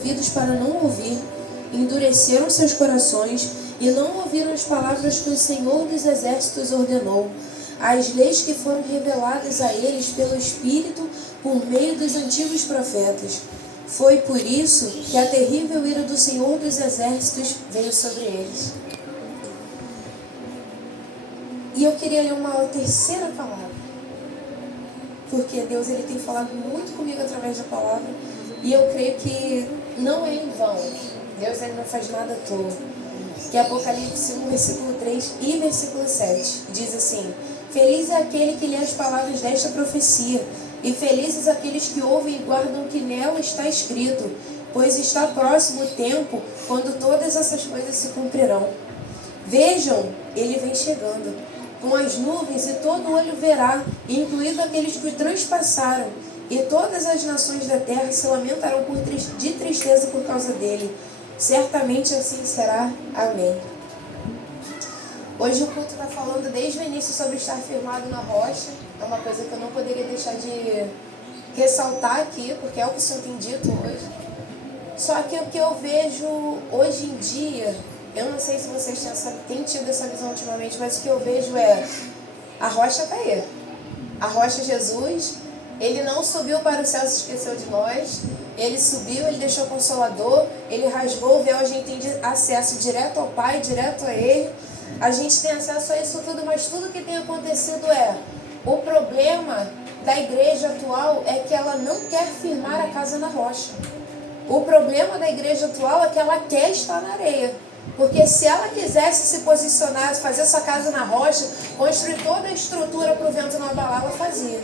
ouvidos para não ouvir, endureceram seus corações e não ouviram as palavras que o Senhor dos Exércitos ordenou, as leis que foram reveladas a eles pelo Espírito por meio dos antigos profetas. Foi por isso que a terrível ira do Senhor dos Exércitos veio sobre eles. E eu queria ler uma terceira palavra, porque Deus ele tem falado muito comigo através da palavra, e eu creio que não é em vão. Deus ele não faz nada à toa. Que é Apocalipse 1, versículo 3 e versículo 7. Diz assim: Feliz é aquele que lê as palavras desta profecia, e felizes aqueles que ouvem e guardam o que nela está escrito, pois está próximo o tempo quando todas essas coisas se cumprirão. Vejam, ele vem chegando com as nuvens, e todo olho verá, incluindo aqueles que o transpassaram, e todas as nações da terra se lamentarão de tristeza por causa dele. Certamente assim será. Amém. Hoje o culto está falando desde o início sobre estar firmado na rocha. É uma coisa que eu não poderia deixar de ressaltar aqui, porque é o que o Senhor tem dito hoje. Só que o que eu vejo hoje em dia, eu não sei se vocês têm tido essa visão ultimamente, mas o que eu vejo é: a rocha está aí. A rocha Jesus, ele não subiu para o céu e se esqueceu de nós. Ele subiu, ele deixou o Consolador, ele rasgou o véu, a gente tem acesso direto ao Pai, direto a Ele. A gente tem acesso a isso tudo, mas tudo que tem acontecido o problema da igreja atual é que ela não quer firmar a casa na rocha. O problema da igreja atual é que ela quer estar na areia. Porque se ela quisesse se posicionar, fazer sua casa na rocha, construir toda a estrutura para o vento não abalar, ela fazia.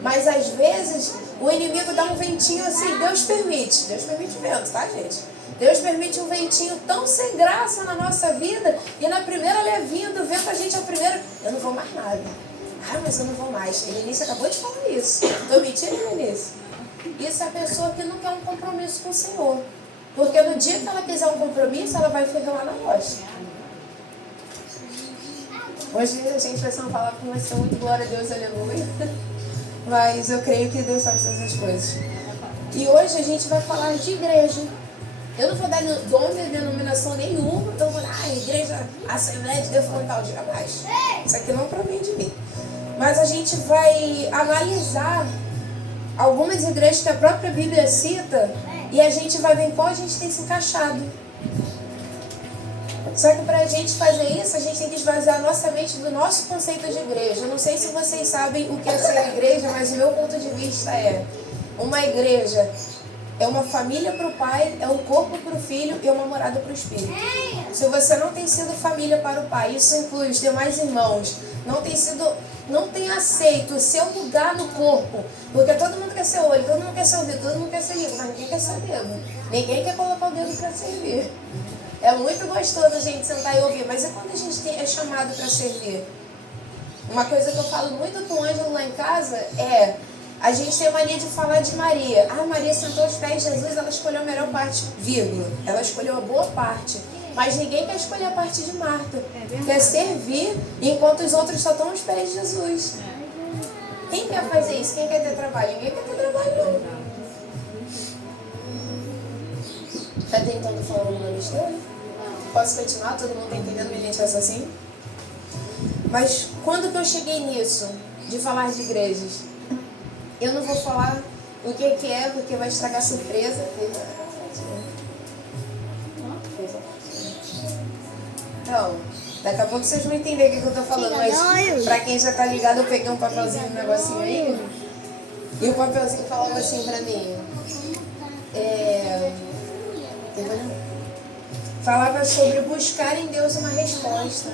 Mas às vezes o inimigo dá um ventinho assim, Deus permite o vento, tá, gente? Deus permite um ventinho tão sem graça na nossa vida, e na primeira levinha do vento a gente é o primeiro: eu não vou mais nada. Mas eu não vou mais. Eunice acabou de falar isso. Estou mentindo, Eunice? Isso é a pessoa que não quer um compromisso com o Senhor. Porque no dia que ela quiser um compromisso, ela vai ficar lá na rocha. Hoje a gente vai ser uma palavra que vai ser muito glória a Deus, aleluia. Mas eu creio que Deus sabe todas as coisas. E hoje a gente vai falar de igreja. Eu não vou dar nome de denominação nenhuma, então eu vou dar igreja, Assembleia de Deus Frontal, jamais. Isso aqui não provém de mim. Mas a gente vai analisar algumas igrejas que a própria Bíblia cita, e a gente vai ver em qual a gente tem se encaixado. Só que para a gente fazer isso, a gente tem que esvaziar a nossa mente do nosso conceito de igreja. Eu não sei se vocês sabem o que é ser igreja, mas o meu ponto de vista é: uma igreja é uma família para o Pai, é um corpo para o Filho e uma morada para o Espírito. Se você não tem sido família para o Pai, isso inclui os demais irmãos, não tem aceito o seu lugar no corpo, porque todo mundo quer ser olho, todo mundo quer ser ouvido, todo mundo quer ser língua, mas ninguém quer ser dedo. Ninguém quer colocar o dedo para servir. É muito gostoso a gente sentar e ouvir, mas é quando a gente é chamado para servir. Uma coisa que eu falo muito com o Ângelo lá em casa é: a gente tem a mania de falar de Maria. Maria sentou aos pés de Jesus, ela escolheu a melhor parte, vírgula. Ela escolheu a boa parte. Mas ninguém quer escolher a parte de Marta. Quer servir enquanto os outros só estão aos pés de Jesus. Quem quer fazer isso? Quem quer ter trabalho? Ninguém quer ter trabalho, não. Está tentando falar alguma besteira? Posso continuar? Todo mundo está entendendo minha gente raciocínio? Mas quando que eu cheguei nisso, de falar de igrejas? Eu não vou falar o que é, porque vai estragar a surpresa. Então, daqui a pouco vocês vão entender o que eu estou falando, mas pra quem já tá ligado, eu peguei um papelzinho, um negocinho aí, e o papelzinho falava assim pra mim, falava sobre buscar em Deus uma resposta.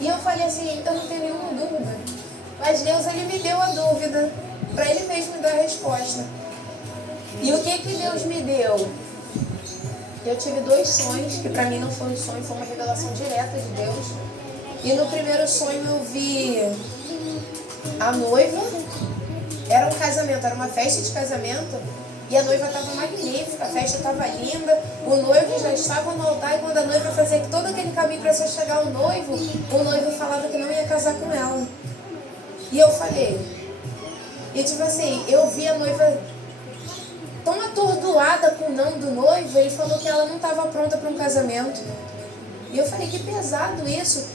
E eu falei assim: eu não tenho nenhuma dúvida, mas Deus, ele me deu a dúvida, para ele mesmo me dar a resposta. E o que Deus me deu? Eu tive 2 sonhos, que para mim não foi um sonho, foi uma revelação direta de Deus. E no primeiro sonho eu vi a noiva, era um casamento, era uma festa de casamento, e a noiva estava magnífica, a festa estava linda, o noivo já estava no altar, e quando a noiva fazia todo aquele caminho para se chegar ao noivo, o noivo falava que não ia casar com ela. E eu falei, e tipo assim, eu vi a noiva tão atordoada com o não do noivo, ele falou que ela não estava pronta para um casamento. E eu falei, que pesado isso.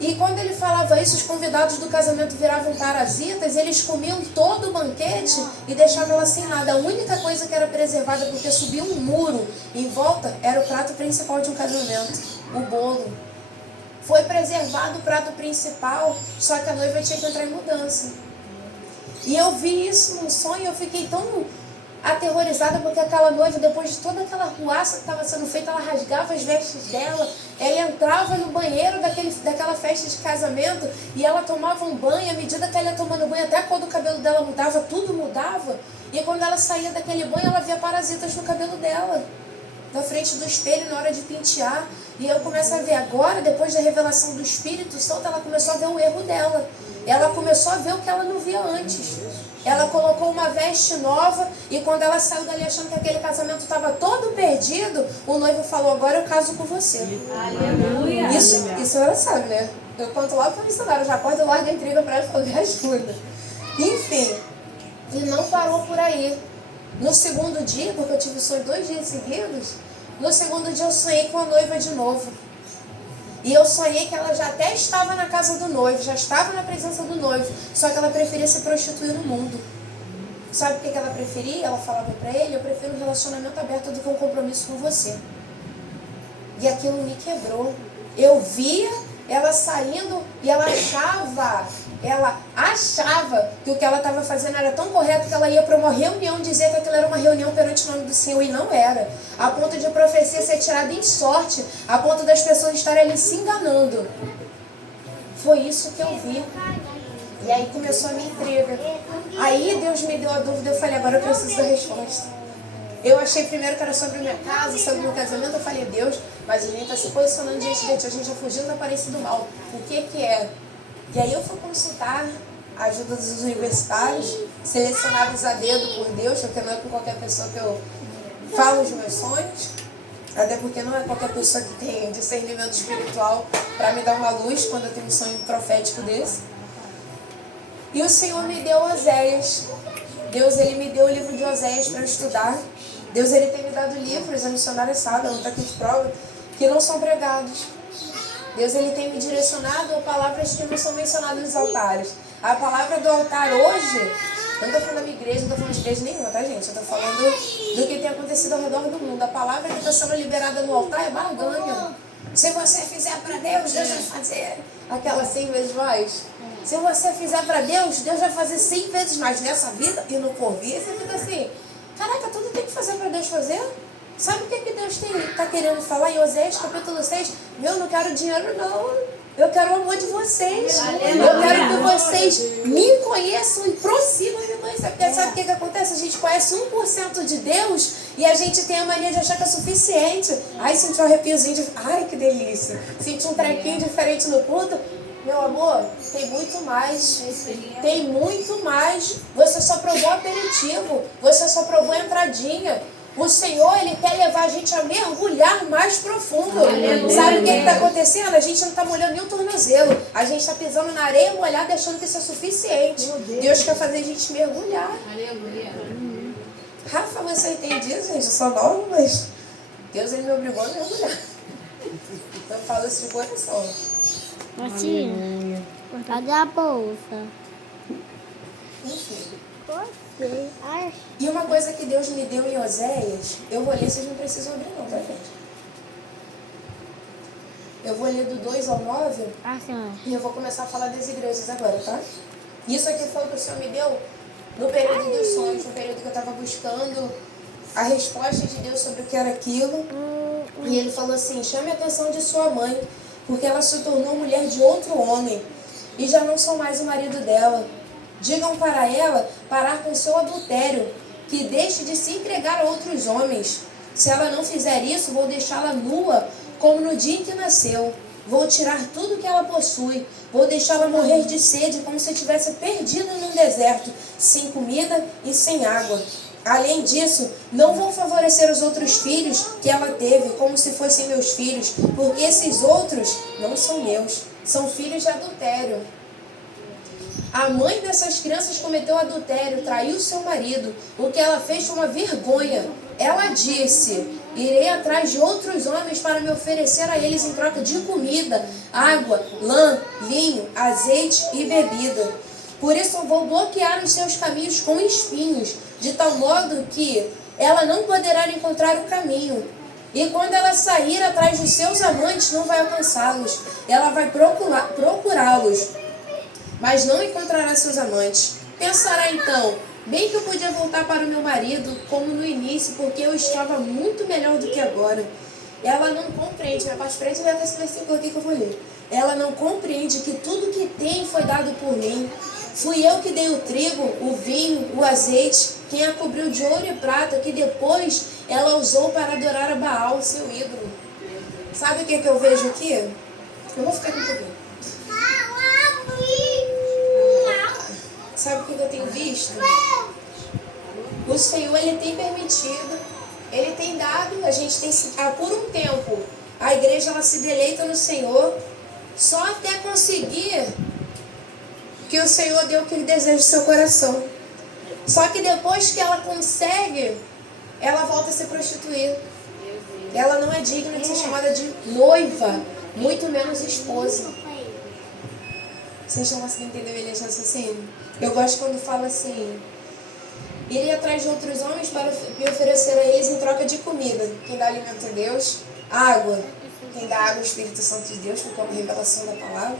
E quando ele falava isso, os convidados do casamento viravam parasitas, eles comiam todo o banquete e deixavam ela sem nada. A única coisa que era preservada, porque subia um muro em volta, era o prato principal de um casamento, o bolo. Foi preservado o prato principal, só que a noiva tinha que entrar em mudança. E eu vi isso num sonho, eu fiquei tão aterrorizada, porque aquela noiva, depois de toda aquela ruaça que estava sendo feita, ela rasgava as vestes dela, ela entrava no banheiro daquela festa de casamento e ela tomava um banho. À medida que ela ia tomando banho, até a cor do cabelo dela mudava, tudo mudava. E quando ela saía daquele banho, ela via parasitas no cabelo dela, na frente do espelho, na hora de pentear. E eu começo a ver agora, depois da revelação do Espírito Santo, ela começou a ver o erro dela. Ela começou a ver o que ela não via antes. Ela colocou uma veste nova e quando ela saiu dali achando que aquele casamento estava todo perdido, o noivo falou, agora eu caso com você. Aleluia. Isso ela sabe, né? Eu conto logo para o missionário, já acordo, eu largo a intriga para ela e falo, me ajuda. Enfim, e não parou por aí. No segundo dia, porque eu tive sonho 2 dias seguidos, no segundo dia eu sonhei com a noiva de novo. E eu sonhei que ela já até estava na casa do noivo, já estava na presença do noivo, só que ela preferia se prostituir no mundo. Sabe o que ela preferia? Ela falava para ele, eu prefiro um relacionamento aberto do que um compromisso com você. E aquilo me quebrou. Eu via ela saindo e ela achava que o que ela estava fazendo era tão correto que ela ia para uma reunião dizer que aquilo era uma reunião perante o nome do Senhor, e não era. A ponto de a profecia ser tirada em sorte, a ponto das pessoas estarem ali se enganando. Foi isso que eu vi. E aí começou a minha intriga. Aí Deus me deu a dúvida, eu falei, agora eu preciso da resposta. Eu achei primeiro que era sobre a minha casa, sobre o meu casamento. Eu falei, Deus, mas a gente está se posicionando diante de ti, a gente já fugindo da aparência do mal. O que é? E aí eu fui consultar a ajuda dos universitários, selecionados a dedo por Deus, porque não é com qualquer pessoa que eu falo os meus sonhos. Até porque não é qualquer pessoa que tem discernimento espiritual para me dar uma luz quando eu tenho um sonho profético desse. E o Senhor me deu Oséias. Deus, Ele me deu o livro de Oséias para eu estudar. Deus, Ele tem me dado livros, a missionária sabe, ela não está aqui de prova, que não são pregados. Deus, Ele tem me direcionado a palavras que não são mencionadas nos altares. A palavra do altar hoje, eu não estou falando da minha igreja, não estou falando de igreja nenhuma, tá, gente? Eu estou falando do que tem acontecido ao redor do mundo. A palavra que está sendo liberada no altar é barganha. Se você fizer para Deus, Deus vai fazer aquela 100 vezes mais. Se você fizer para Deus, Deus vai fazer 100 vezes mais nessa vida e no porvir. Você fica assim, caraca, tudo tem que fazer para Deus fazer? Sabe o que Deus está querendo falar em Oséias capítulo 6? Meu, não quero dinheiro não. Eu quero o amor de vocês. Eu quero que vocês me conheçam e prossigam em me conhecer. Porque sabe o que acontece? A gente conhece 1% de Deus e a gente tem a mania de achar que é suficiente. Ai, senti um arrepiozinho de... Ai, que delícia. Senti um trequinho diferente no culto. Meu amor, tem muito mais. Tem muito mais. Você só provou aperitivo. Você só provou a entradinha. O Senhor, Ele quer levar a gente a mergulhar mais profundo. Sabe o que está acontecendo? A gente não está molhando nem o tornozelo. A gente está pisando na areia molhada achando que isso é suficiente. Deus quer fazer a gente mergulhar. Aleluia. Rafa, você entende isso, gente? Eu sou nova, mas Deus, Ele me obrigou a mergulhar. Eu falo isso de coração. Marcinha, cadê a bolsa? Enfim. Você. Ai. E uma coisa que Deus me deu em Oséias, eu vou ler, vocês não precisam abrir não, tá, gente? Eu vou ler do 2 ao 9 e eu vou começar a falar das igrejas agora, tá? Isso aqui foi o que o Senhor me deu no período dos sonhos, no período que eu estava buscando a resposta de Deus sobre o que era aquilo. E Ele falou assim, chame a atenção de sua mãe, porque ela se tornou mulher de outro homem e já não sou mais o marido dela. Digam para ela parar com seu adultério, que deixe de se entregar a outros homens. Se ela não fizer isso, vou deixá-la nua, como no dia em que nasceu. Vou tirar tudo que ela possui. Vou deixá-la morrer de sede, como se estivesse perdida num deserto, sem comida e sem água. Além disso, não vou favorecer os outros filhos que ela teve, como se fossem meus filhos, porque esses outros não são meus, são filhos de adultério. A mãe dessas crianças cometeu adultério, traiu seu marido. O que ela fez foi uma vergonha. Ela disse: irei atrás de outros homens para me oferecer a eles em troca de comida, água, lã, vinho, azeite e bebida. Por isso eu vou bloquear os seus caminhos com espinhos, de tal modo que ela não poderá encontrar o caminho. E quando ela sair atrás dos seus amantes, não vai alcançá-los. Ela vai procurá-los, mas não encontrará seus amantes. Pensará então: bem que eu podia voltar para o meu marido, como no início, porque eu estava muito melhor do que agora. Ela não compreende, minha parte frente vai ter esse versículo aqui que eu vou ler. Ela não compreende que tudo que tem foi dado por mim. Fui eu que dei o trigo, o vinho, o azeite, quem a cobriu de ouro e prata, que depois ela usou para adorar a Baal, seu ídolo. Sabe o que eu vejo aqui? Eu vou ficar aqui um pouquinho. Sabe o que eu tenho visto? O Senhor, Ele tem permitido, Ele tem dado, a gente tem, por um tempo, a igreja ela se deleita no Senhor, só até conseguir que o Senhor dê o que Ele deseja no seu coração. Só que depois que ela consegue, ela volta a se prostituir. Ela não é digna de ser chamada de noiva, muito menos esposa. Vocês estão conseguindo entender o raciocínio? Eu gosto quando fala assim: irei atrás de outros homens para me oferecer a eles em troca de comida. Quem dá alimento é Deus. Água. Quem dá água é o Espírito Santo de Deus, porque é uma revelação da palavra.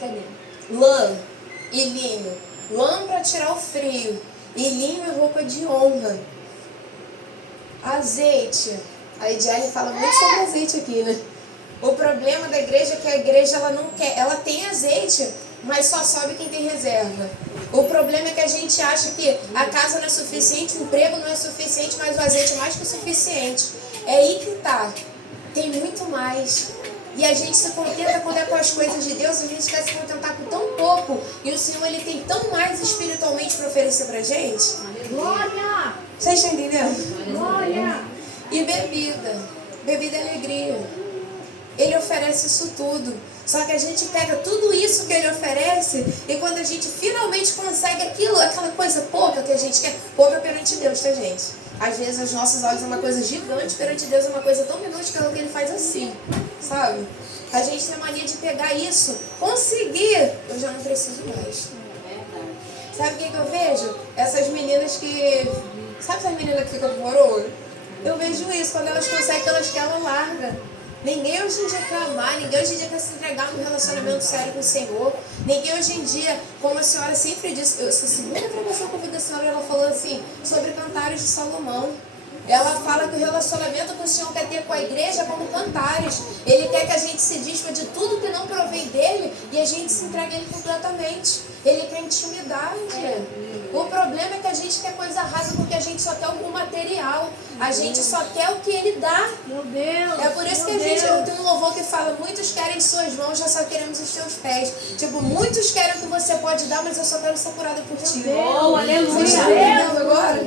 Cadê? Lã e linho. Lã para tirar o frio. E linho é roupa de honra. Azeite. A Ediane fala muito sobre azeite aqui, né? O problema da igreja é que a igreja ela não quer, ela tem azeite, mas só sobe quem tem reserva. O problema é que a gente acha que a casa não é suficiente, o emprego não é suficiente, mas o azeite é mais que o suficiente. É aí que tá. Tem muito mais. E a gente se contenta quando é com as coisas de Deus, a gente quer se contentar com tão pouco. E o Senhor, Ele tem tão mais espiritualmente para oferecer pra gente. Glória! Vocês estão entendendo? Glória! E bebida. Bebida é alegria. Ele oferece isso tudo. Só que a gente pega tudo isso que Ele oferece e quando a gente finalmente consegue aquilo, aquela coisa pouca que a gente quer, pouca perante Deus, tá, gente? Às vezes os nossos olhos é uma coisa gigante, perante Deus é uma coisa tão minúscula que Ele faz assim, sabe? A gente tem a mania de pegar isso, conseguir, eu já não preciso mais. Sabe o que eu vejo? Essas meninas que... Sabe essas meninas que ficam com coroa? Eu vejo isso, quando elas conseguem, elas querem, ela larga. Ninguém hoje em dia quer amar, ninguém hoje em dia quer se entregar num relacionamento sério com o Senhor. Ninguém hoje em dia, como a senhora sempre disse, eu sou a segunda gravação que eu vi da senhora, ela falou assim, sobre Cantares de Salomão. Ela fala que o relacionamento que o Senhor quer ter com a igreja é como Cantares. Ele quer que a gente se despa de tudo que não provém dele e a gente se entregue a ele completamente. Ele quer intimidade. O problema é que a gente quer coisa rasa porque a gente só quer algum material. A gente só quer o que ele dá. Meu Deus! É por isso que a gente, eu tenho um louvor que fala: muitos querem suas mãos, já só queremos os teus pés. Tipo, muitos querem o que você pode dar, mas eu só quero ser curada por ti. Oh, aleluia! Vocês estão entendendo agora?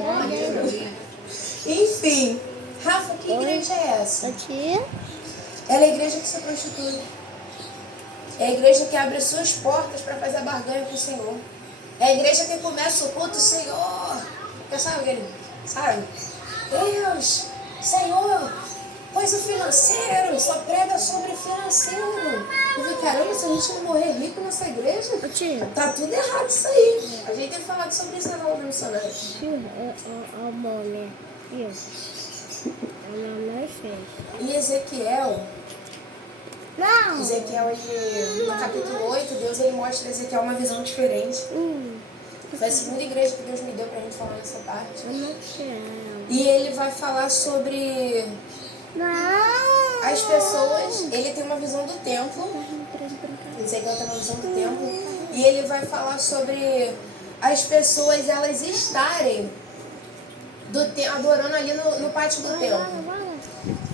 Enfim, Rafa, que igreja é essa? Aqui. Ela é a igreja que se prostitui. É a igreja que abre as suas portas para fazer a barganha com o Senhor. É a igreja que começa o culto, Senhor. Sabe aquele? Sabe? Deus, Senhor, pois o financeiro só prega sobre financeiro. Eu falei, caramba, se a gente não morrer rico nessa igreja, tá tudo errado isso aí. A gente tem falado sobre isso na aula missionária. E Ezequiel, Não. Ezequiel, ele, no capítulo 8, Deus ele mostra a Ezequiel uma visão diferente. Foi a segunda igreja que Deus me deu pra gente falar nessa parte. E ele vai falar sobre as pessoas. Ele tem uma visão do templo. Ezequiel tem uma visão do templo. E ele vai falar sobre as pessoas elas estarem adorando ali no pátio do templo.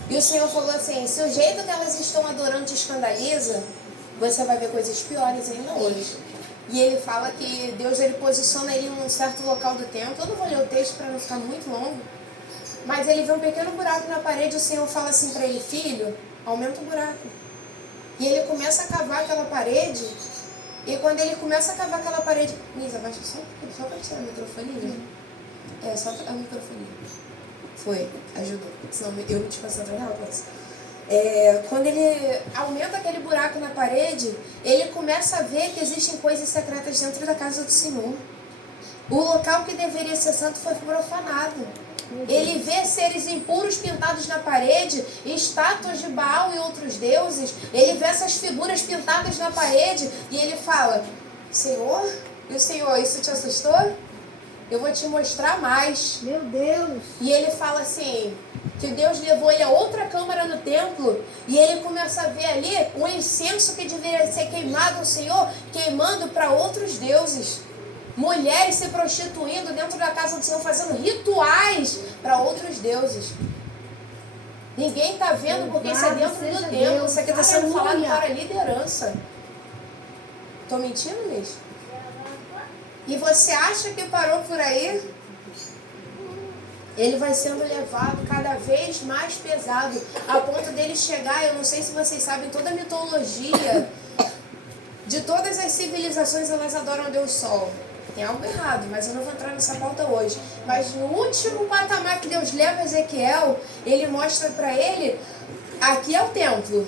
E o Senhor falou assim: se o jeito que elas estão adorando te escandaliza, você vai ver coisas piores ainda hoje. E ele fala que Deus ele posiciona ele em um certo local do templo. Eu não vou ler o texto para não ficar muito longo. Mas ele vê um pequeno buraco na parede e o Senhor fala assim para ele: filho, aumenta o buraco. E ele começa a cavar aquela parede E quando ele começa a cavar aquela parede... Nisa, abaixa só para tirar o microfone. Só o microfone. Foi, ajudou. Senão eu me desconcentro na coisa. Quando ele aumenta aquele buraco na parede, ele começa a ver que existem coisas secretas dentro da casa do Senhor. O local que deveria ser santo foi profanado. Ele vê seres impuros pintados na parede, estátuas de Baal e outros deuses. Ele vê essas figuras pintadas na parede e ele fala: Senhor, e o Senhor, isso te assustou? Eu vou te mostrar mais. Meu Deus. E ele fala assim, que Deus levou ele a outra câmara no templo e ele começa a ver ali o incenso que deveria ser queimado ao Senhor, queimando para outros deuses. Mulheres se prostituindo dentro da casa do Senhor, fazendo rituais para outros deuses. Ninguém está vendo porque isso é dentro do templo. Isso aqui está sendo falado para a liderança. Estou mentindo, Liz? E você acha que parou por aí? Ele vai sendo levado cada vez mais pesado, a ponto dele chegar, eu não sei se vocês sabem, toda a mitologia de todas as civilizações, elas adoram o Deus Sol. Tem algo errado, mas eu não vou entrar nessa pauta hoje. Mas no último patamar que Deus leva Ezequiel, ele mostra para ele, aqui é o templo.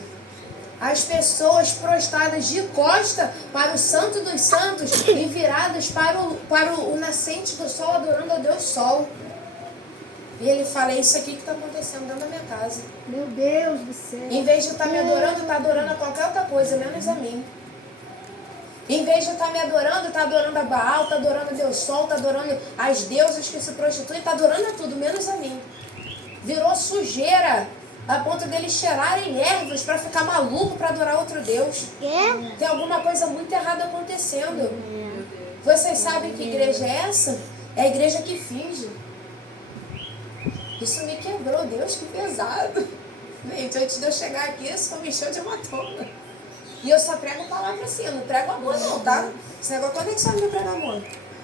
As pessoas prostradas de costa para o Santo dos Santos e viradas para o nascente do sol, adorando ao Deus Sol. E ele fala, é isso aqui que está acontecendo dentro da minha casa. Meu Deus do céu. Em vez de estar me adorando, está adorando a qualquer outra coisa, menos a mim. Em vez de estar me adorando, está adorando a Baal, está adorando a Deus Sol, está adorando as deusas que se prostituem, está adorando a tudo, menos a mim. Virou sujeira, a ponto deles cheirarem ervas para ficar maluco para adorar outro Deus. Tem alguma coisa muito errada acontecendo. Vocês sabem que igreja é essa? É a igreja que finge. Isso me quebrou, Deus, que pesado. Gente, antes de eu chegar aqui, eu só me encheu de hematoma. E eu só prego palavra assim, eu não prego amor não, tá? Esse negócio, quando é que você vai pregar amor?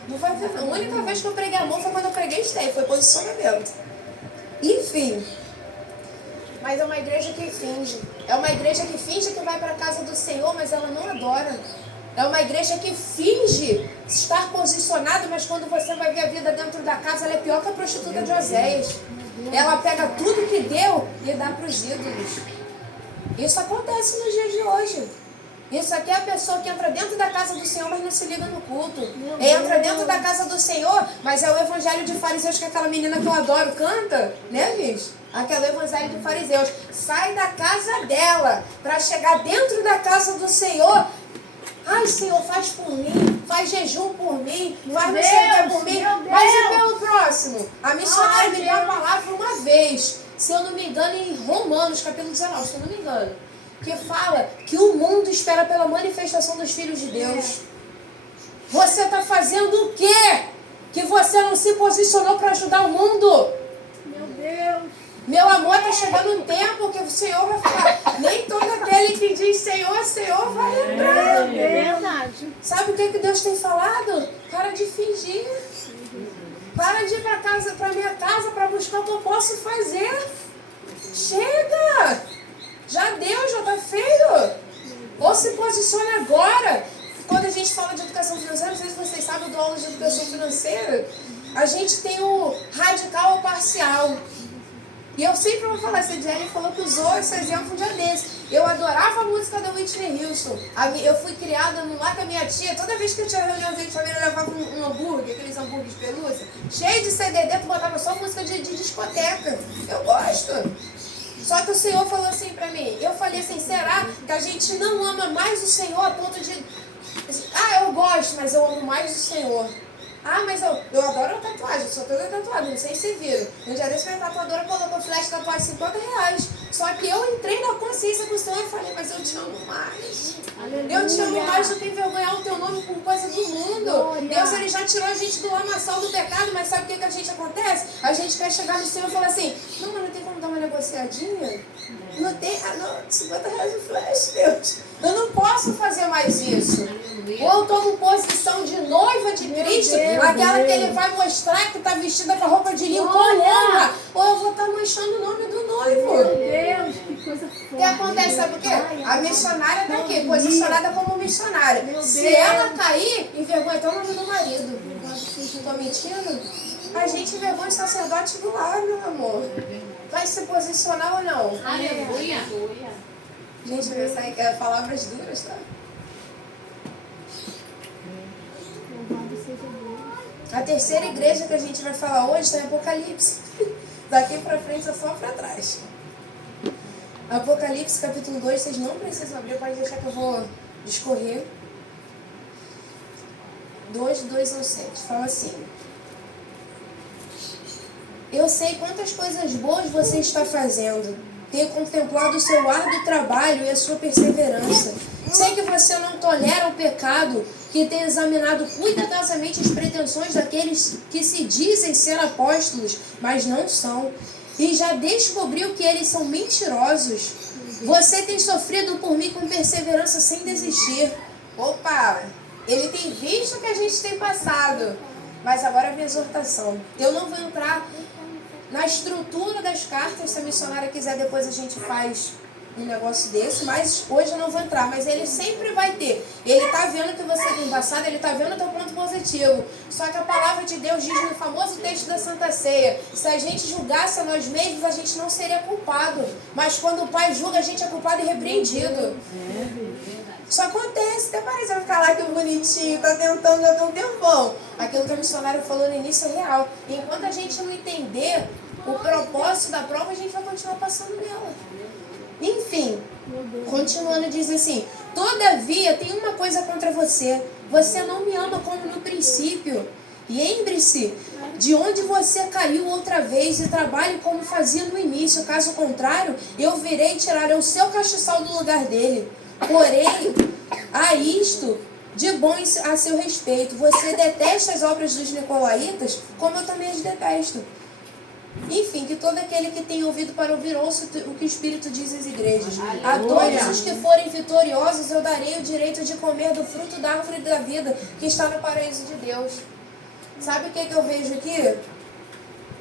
Não vai ver não. A única vez que eu preguei amor foi quando eu preguei stay, foi posicionamento. Enfim. Mas é uma igreja que finge. É uma igreja que finge que vai para a casa do Senhor, mas ela não adora. É uma igreja que finge estar posicionada, mas quando você vai ver a vida dentro da casa, ela é pior que a prostituta de Oséias. Ela pega tudo que deu e dá para os ídolos. Isso acontece nos dias de hoje. Isso aqui é a pessoa que entra dentro da casa do Senhor, mas não se liga no culto. Entra dentro da casa do Senhor, mas é o evangelho de fariseus que aquela menina que eu adoro canta, né, Liz? Aquele evangelho de fariseus. Sai da casa dela para chegar dentro da casa do Senhor. Ai, Senhor, faz por mim, faz jejum por mim, faz não sei o que por mim. Mas e pelo próximo? A missionária me deu a palavra uma vez, se eu não me engano, em Romanos, capítulo 19, se eu não me engano, que fala que o mundo espera pela manifestação dos filhos de Deus. Você está fazendo o quê? Que você não se posicionou para ajudar o mundo? Meu Deus. Meu amor, está chegando um tempo que o Senhor vai falar. Nem todo aquele que diz Senhor, Senhor vai entrar. É verdade. Sabe o que Deus tem falado? Para de fingir. Para de ir para minha casa para buscar o que eu posso fazer. Chega! Já deu, já tá feio. Ou se posicione agora. Quando a gente fala de educação financeira, não sei se vocês sabem, eu dou aula de educação financeira. A gente tem o radical ou parcial. E eu sempre vou falar, essa Jenny falou que usou esse exemplo um dia desse. Eu adorava a música da Whitney Houston. Eu fui criada no lar com a minha tia. Toda vez que eu tinha reuniãozinha de família, eu levava um hambúrguer, aqueles hambúrgueres de pelúcia, cheio de CD dentro, botava só música de discoteca. Eu gosto. Só que o Senhor falou assim pra mim. Eu falei assim, será que a gente não ama mais o Senhor a ponto de... Ah, eu gosto, mas eu amo mais o Senhor. Ah, mas eu adoro a tatuagem, eu sou toda tatuada, não sei se você viram. Um dia desse, minha tatuadora colocou flash de tatuagem R$50. Só que eu entrei na consciência com o Senhor e falei, mas eu te amo mais. Aleluia. Eu te amo mais do que envergonhar o teu nome por coisa do mundo. Glória. Deus, ele já tirou a gente do lamaçal do pecado, mas sabe o que a gente acontece? A gente quer chegar no Senhor e falar assim, não, mas não tem como dar uma negociadinha? Não tem, R$50 o flash, Deus. Eu não posso fazer mais isso. Ou eu estou em posição de noiva de Cristo, aquela que ele vai mostrar que está vestida com a roupa de linho com honra, ou eu vou estar manchando o nome do noivo. Meu Deus, que coisa coisa O que acontece, sabe o quê? A missionária está aqui, posicionada como missionária. Meu Se Deus. ela cair, envergonha até o nome do marido. Estou mentindo? A gente envergonha o sacerdote do lar, meu amor. Vai se posicionar ou não? Aleluia. Gente, vai sair palavras duras, tá? Louvado seja Deus. A terceira igreja que a gente vai falar hoje está em Apocalipse. Daqui pra frente é só pra trás. Apocalipse capítulo 2, vocês não precisam abrir, pode deixar que eu vou discorrer. 2:2-7. Fala assim: eu sei quantas coisas boas você está fazendo. Tenho contemplado o seu árduo trabalho e a sua perseverança. Sei que você não tolera o pecado, que tem examinado cuidadosamente as pretensões daqueles que se dizem ser apóstolos, mas não são. E já descobriu que eles são mentirosos. Você tem sofrido por mim com perseverança sem desistir. Opa! Ele tem visto o que a gente tem passado. Mas agora vem a exortação. Eu não vou entrar na estrutura das cartas. Se a missionária quiser, depois a gente faz um negócio desse. Mas hoje eu não vou entrar. Mas ele sempre vai ter. Ele está vendo que você tem passado. Ele está vendo o teu ponto positivo. Só que a palavra de Deus diz no famoso texto da Santa Ceia: se a gente julgasse a nós mesmos, a gente não seria culpado. Mas quando o Pai julga, a gente é culpado e repreendido. Isso acontece, até parece ficar lá que bonitinho, tá tentando já tem um tempão. Aquilo que a missionária falou no início é real. E enquanto a gente não entender o propósito da prova, a gente vai continuar passando nela. Enfim, continuando, diz assim: todavia, tem uma coisa contra você. Você não me ama como no princípio. Lembre-se de onde você caiu outra vez e trabalhe como fazia no início. Caso contrário, eu virei e tirarei o seu castiçal do lugar dele. Porém, há isto de bom a seu respeito: você detesta as obras dos nicolaítas, como eu também as detesto. Enfim, que todo aquele que tem ouvido para ouvir, ouça o que o Espírito diz às igrejas. A todos os que forem vitoriosos, eu darei o direito de comer do fruto da árvore da vida que está no paraíso de Deus. Sabe o que eu vejo aqui?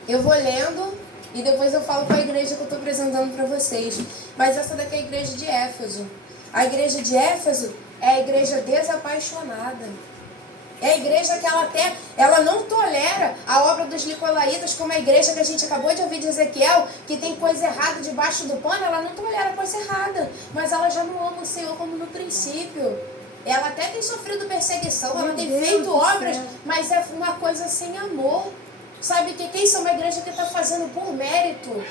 Eu vou lendo e depois eu falo para a igreja que eu estou apresentando para vocês. Mas essa daqui é a igreja de Éfeso. A igreja de Éfeso é a igreja desapaixonada. É a igreja que ela não tolera a obra dos nicolaítas, como a igreja que a gente acabou de ouvir de Ezequiel, que tem coisa errada debaixo do pano. Ela não tolera coisa errada, mas ela já não ama o Senhor como no princípio. Ela até tem sofrido perseguição, ela tem feito obras, mas é uma coisa sem amor. Sabe que quem são uma igreja que está fazendo por mérito?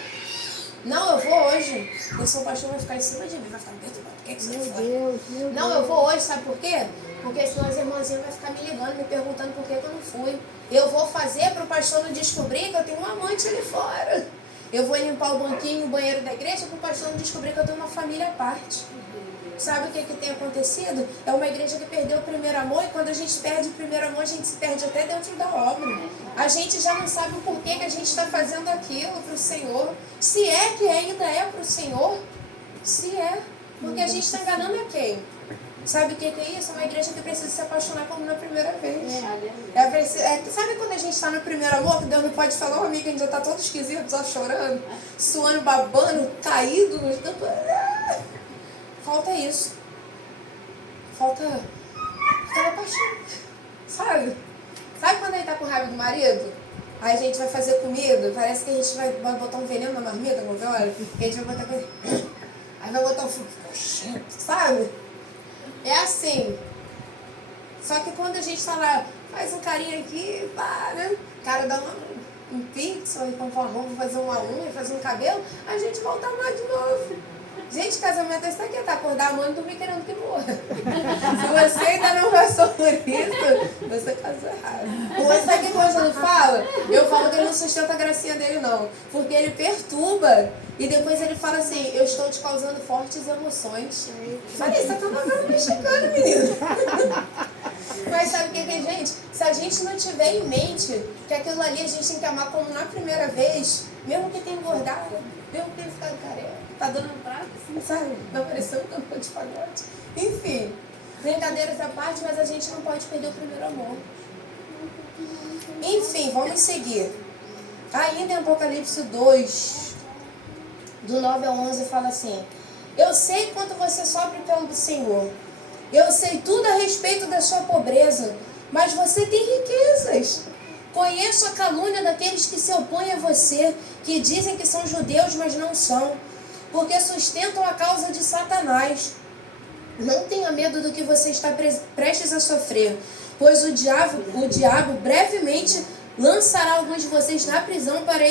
Não, eu vou hoje. O seu pastor vai ficar em cima de mim, vai ficar dentro do que você Meu foi? Deus, meu Não, Deus. eu vou hoje, sabe por quê? Porque senão as irmãzinhas vão ficar me ligando, me perguntando por que eu não fui. Eu vou fazer para o pastor não descobrir que eu tenho um amante ali fora. Eu vou limpar o banquinho, o banheiro da igreja para o pastor não descobrir que eu tenho uma família à parte. Sabe o que tem acontecido? É uma igreja que perdeu o primeiro amor, e quando a gente perde o primeiro amor, a gente se perde até dentro da obra. A gente já não sabe o porquê que a gente está fazendo aquilo para o Senhor. Se é que ainda é para o Senhor, se é. Porque a gente está enganando a quem? Sabe o que é isso? É uma igreja que precisa se apaixonar como na primeira vez. Sabe quando a gente está no primeiro amor, que Deus não pode falar, um amigo, a gente já está todo esquisito, só chorando, suando, babando, caído. Falta isso. Falta aquela paixão. Sabe? Sabe quando ele tá com raiva do marido? Aí a gente vai fazer comida, parece que a gente vai botar um veneno na marmita qualquer hora. A gente vai botar... Aí vai botar um fruto, sabe? É assim. Só que quando a gente tá lá, faz um carinho aqui, pá, né? O cara dá um pixel, e compra uma roupa, fazer uma unha, fazer um cabelo, a gente volta a amar de novo. Gente, casamento é isso aqui, tá? Acordar a mãe e dormir querendo que morra. Se você ainda não passou por isso, você casou errado. Mas sabe que quando ele fala? Eu falo que ele não sustenta a gracinha dele, não. Porque ele perturba e depois ele fala assim: eu estou te causando fortes emoções. Falei, você tá novela mexicana, menino. Mas sabe o que é, gente? Se a gente não tiver em mente que aquilo ali a gente tem que amar como na primeira vez, mesmo que tenha engordado, mesmo que tenha ficado careca, tá dando um prato, assim, sabe? Não apareceu um cantor de pagode. Enfim, brincadeiras à parte, mas a gente não pode perder o primeiro amor. Enfim, vamos seguir. Ainda em Apocalipse 2, do 9 ao 11, fala assim: Eu sei quanto você sofre pelo Senhor. Eu sei tudo a respeito da sua pobreza, mas você tem riquezas. Conheço a calúnia daqueles que se opõem a você, que dizem que são judeus, mas não são, porque sustentam a causa de Satanás. Não tenha medo do que você está prestes a sofrer, pois o diabo brevemente lançará alguns de vocês na prisão para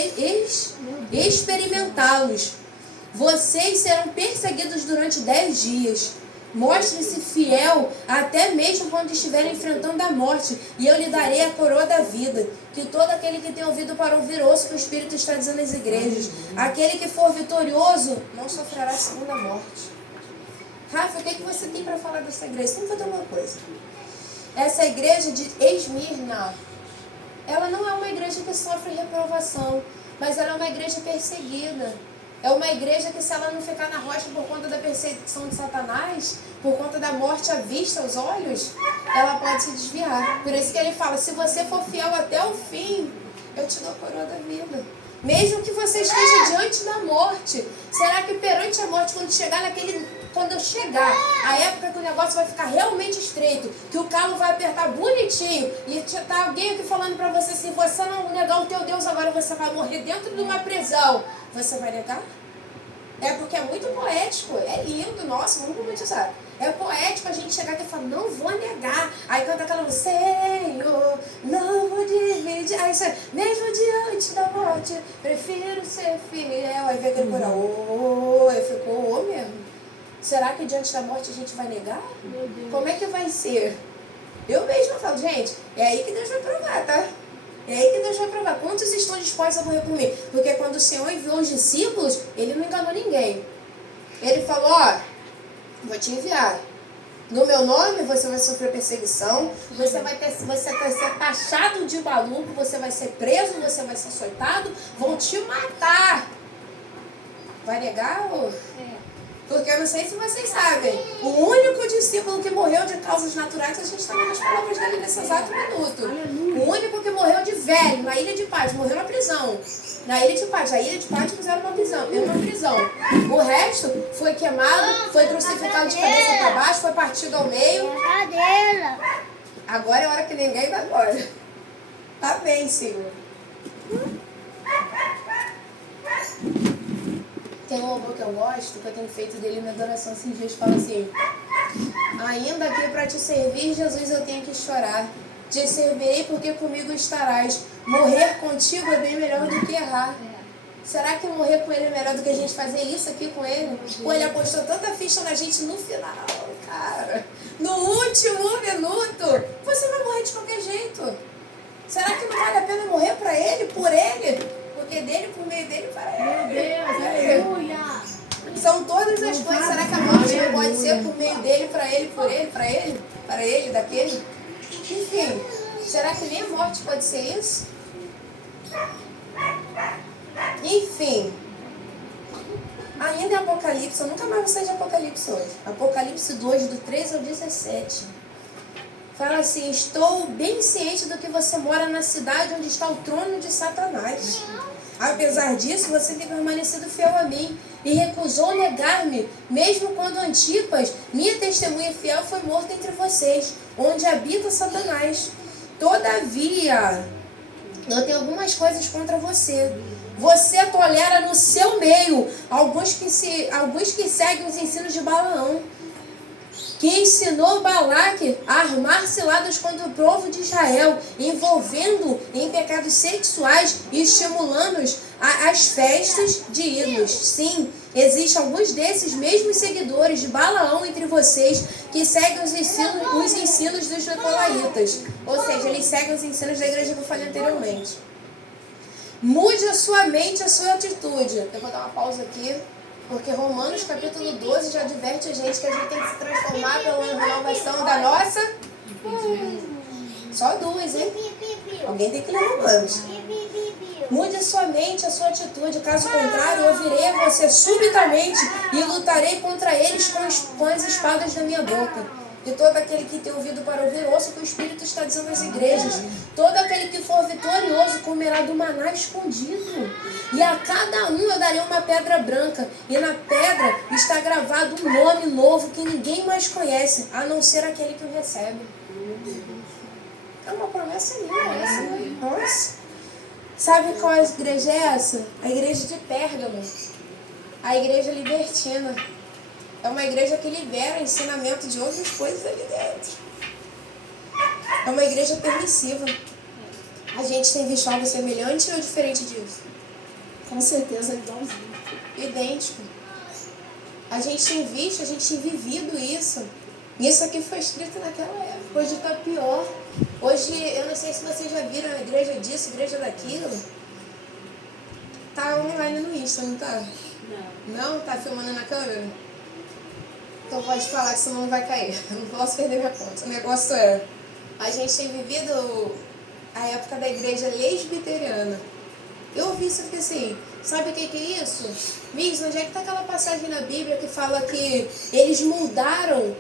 experimentá-los. Vocês serão perseguidos durante 10 dias. Mostre-se fiel até mesmo quando estiver enfrentando a morte, e eu lhe darei a coroa da vida. Que todo aquele que tem ouvido para ouvir ouça o que o Espírito está dizendo às igrejas. Aquele que for vitorioso não sofrerá a segunda morte. Rafa, o que você tem para falar dessa igreja? Vamos fazer uma coisa. Essa igreja de Esmirna, ela não é uma igreja que sofre reprovação, mas ela é uma igreja perseguida. É uma igreja que, se ela não ficar na rocha por conta da perseguição de Satanás, por conta da morte à vista, aos olhos, ela pode se desviar. Por isso que ele fala, se você for fiel até o fim, eu te dou a coroa da vida. Mesmo que você esteja diante da morte, será que perante a morte, quando eu chegar, a época que o negócio vai ficar realmente estreito, que o calo vai apertar bonitinho, e tá alguém aqui falando pra você assim, você não negar o teu Deus, agora você vai morrer dentro de uma prisão, você vai negar? É porque é muito poético, é lindo, nossa, vamos romantizar. É poético a gente chegar aqui e falar, não vou negar. Aí canta aquela música, Senhor, não vou dividir. Aí você, mesmo diante da morte, prefiro ser fiel. Aí vem aquele coral, aí ficou mesmo. Será que diante da morte a gente vai negar? Como é que vai ser? Eu mesma falo, gente, é aí que Deus vai provar, tá? É aí que Deus vai provar. Quantos estão dispostos a morrer por mim? Porque quando o Senhor enviou os discípulos, Ele não enganou ninguém. Ele falou, ó, vou te enviar. No meu nome você vai sofrer perseguição, você vai ser taxado de maluco, você vai ser preso, você vai ser açoitado, vão te matar. Vai negar ou... Porque eu não sei se vocês sabem, o único discípulo que morreu de causas naturais, a gente está nas palavras dele nesse exato minuto. O único que morreu de velho, na Ilha de Patmos, morreu na prisão. Na Ilha de Patmos, a Ilha de Patmos fizeram uma prisão. O resto foi queimado, foi crucificado de cabeça para baixo, foi partido ao meio. Agora é a hora que ninguém dá glória. Tá bem, Senhor. Tem um louvor que eu gosto, que eu tenho feito dele na adoração esses dias, fala assim, ainda que para te servir, Jesus, eu tenho que chorar. Te servirei porque comigo estarás. Morrer contigo é bem melhor do que errar. Será que morrer com ele é melhor do que a gente fazer isso aqui com ele? Pô, ele apostou tanta ficha na gente no final, cara. No último minuto, você vai morrer de qualquer jeito. Será que não vale a pena morrer para ele, por ele? Porque dele, por meio dele, para ele. Meu Deus, aleluia. São todas as coisas. Será que a morte não pode ser por meio dele, para ele, por ele, para ele, daquele? Enfim, será que nem a morte pode ser isso? Enfim, ainda em Apocalipse, eu nunca mais vou sair de Apocalipse hoje. Apocalipse 2, do 13 ao 17. Fala assim, estou bem ciente do que você mora na cidade onde está o trono de Satanás. Apesar disso, você tem permanecido fiel a mim e recusou negar-me, mesmo quando Antipas, minha testemunha fiel, foi morta entre vocês, onde habita Satanás. Todavia, eu tenho algumas coisas contra você. Você tolera no seu meio alguns que seguem os ensinos de Balaão, que ensinou Balaque a armar ciladas contra o povo de Israel, envolvendo em pecados sexuais e estimulando-os às festas de ídolos. Sim, existem alguns desses mesmos seguidores de Balaão entre vocês que seguem os ensinos dos nicolaítas. Ou seja, eles seguem os ensinos da igreja que eu falei anteriormente. Mude a sua mente, a sua atitude. Eu vou dar uma pausa aqui. Porque Romanos capítulo 12 já adverte a gente que a gente tem que se transformar pela renovação da nossa... Só duas, hein? Alguém tem que ler Romanos. Mude a sua mente, a sua atitude. Caso contrário, eu virei a você subitamente e lutarei contra eles com as espadas da minha boca. E todo aquele que tem ouvido para ouvir, ouça o que o Espírito está dizendo às igrejas. Todo aquele que for vitorioso comerá do maná escondido. E a cada um eu darei uma pedra branca. E na pedra está gravado um nome novo que ninguém mais conhece, a não ser aquele que o recebe. É uma promessa linda essa, né? Nossa. Sabe qual igreja é essa? A igreja de Pérgamo. A igreja libertina. É uma igreja que libera ensinamento de outras coisas ali dentro. É uma igreja permissiva. A gente tem visto algo semelhante ou diferente disso? Com certeza é igualzinho. Idêntico. A gente tem visto, a gente tem vivido isso. Isso aqui foi escrito naquela época. Hoje está pior. Hoje, eu não sei se vocês já viram a igreja disso, a igreja daquilo. Tá online no Insta, não tá? Não. Não? Tá filmando na câmera? Então pode falar que senão não vai cair. Eu não posso perder minha conta. O negócio é... A gente tem vivido a época da igreja lesbiteriana. Eu ouvi isso e fiquei assim, sabe o que é isso? Miss, onde é que está aquela passagem na Bíblia que fala que eles mudaram,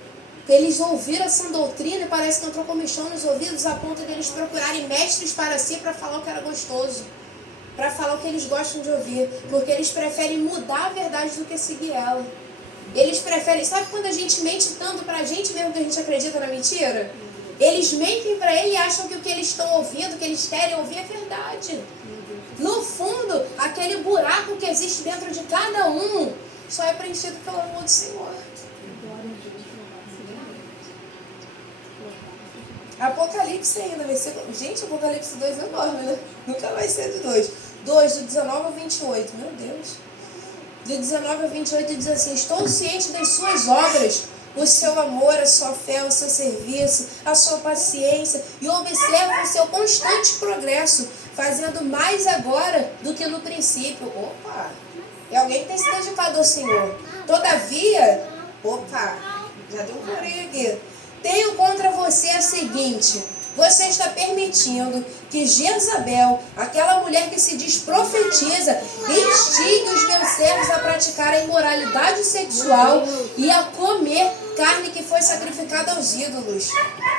que eles ouviram essa doutrina e parece que entrou comichão nos ouvidos a ponto de eles procurarem mestres para si para falar o que era gostoso, para falar o que eles gostam de ouvir, porque eles preferem mudar a verdade do que seguir ela. Eles preferem, sabe quando a gente mente tanto pra gente mesmo que a gente acredita na mentira? Eles mentem pra ele e acham que o que eles estão ouvindo, o que eles querem ouvir é verdade. No fundo, aquele buraco que existe dentro de cada um só é preenchido pelo amor do Senhor. Apocalipse ainda, versículo... Gente, Apocalipse 2 é enorme, né? Nunca vai ser de 2. 2, do 19 ao 28, meu Deus. Do 19 ao 28 diz assim, estou ciente das suas obras, o seu amor, a sua fé, o seu serviço, a sua paciência, e observo o seu constante progresso, fazendo mais agora do que no princípio. Opa! É alguém que tem se dedicado ao Senhor. Todavia, opa, já deu um porém aqui. Tenho contra você a seguinte: você está permitindo que Jezabel, aquela mulher que se diz profetiza, instigue os meus servos a praticar a imoralidade sexual e a comer carne que foi sacrificada aos ídolos.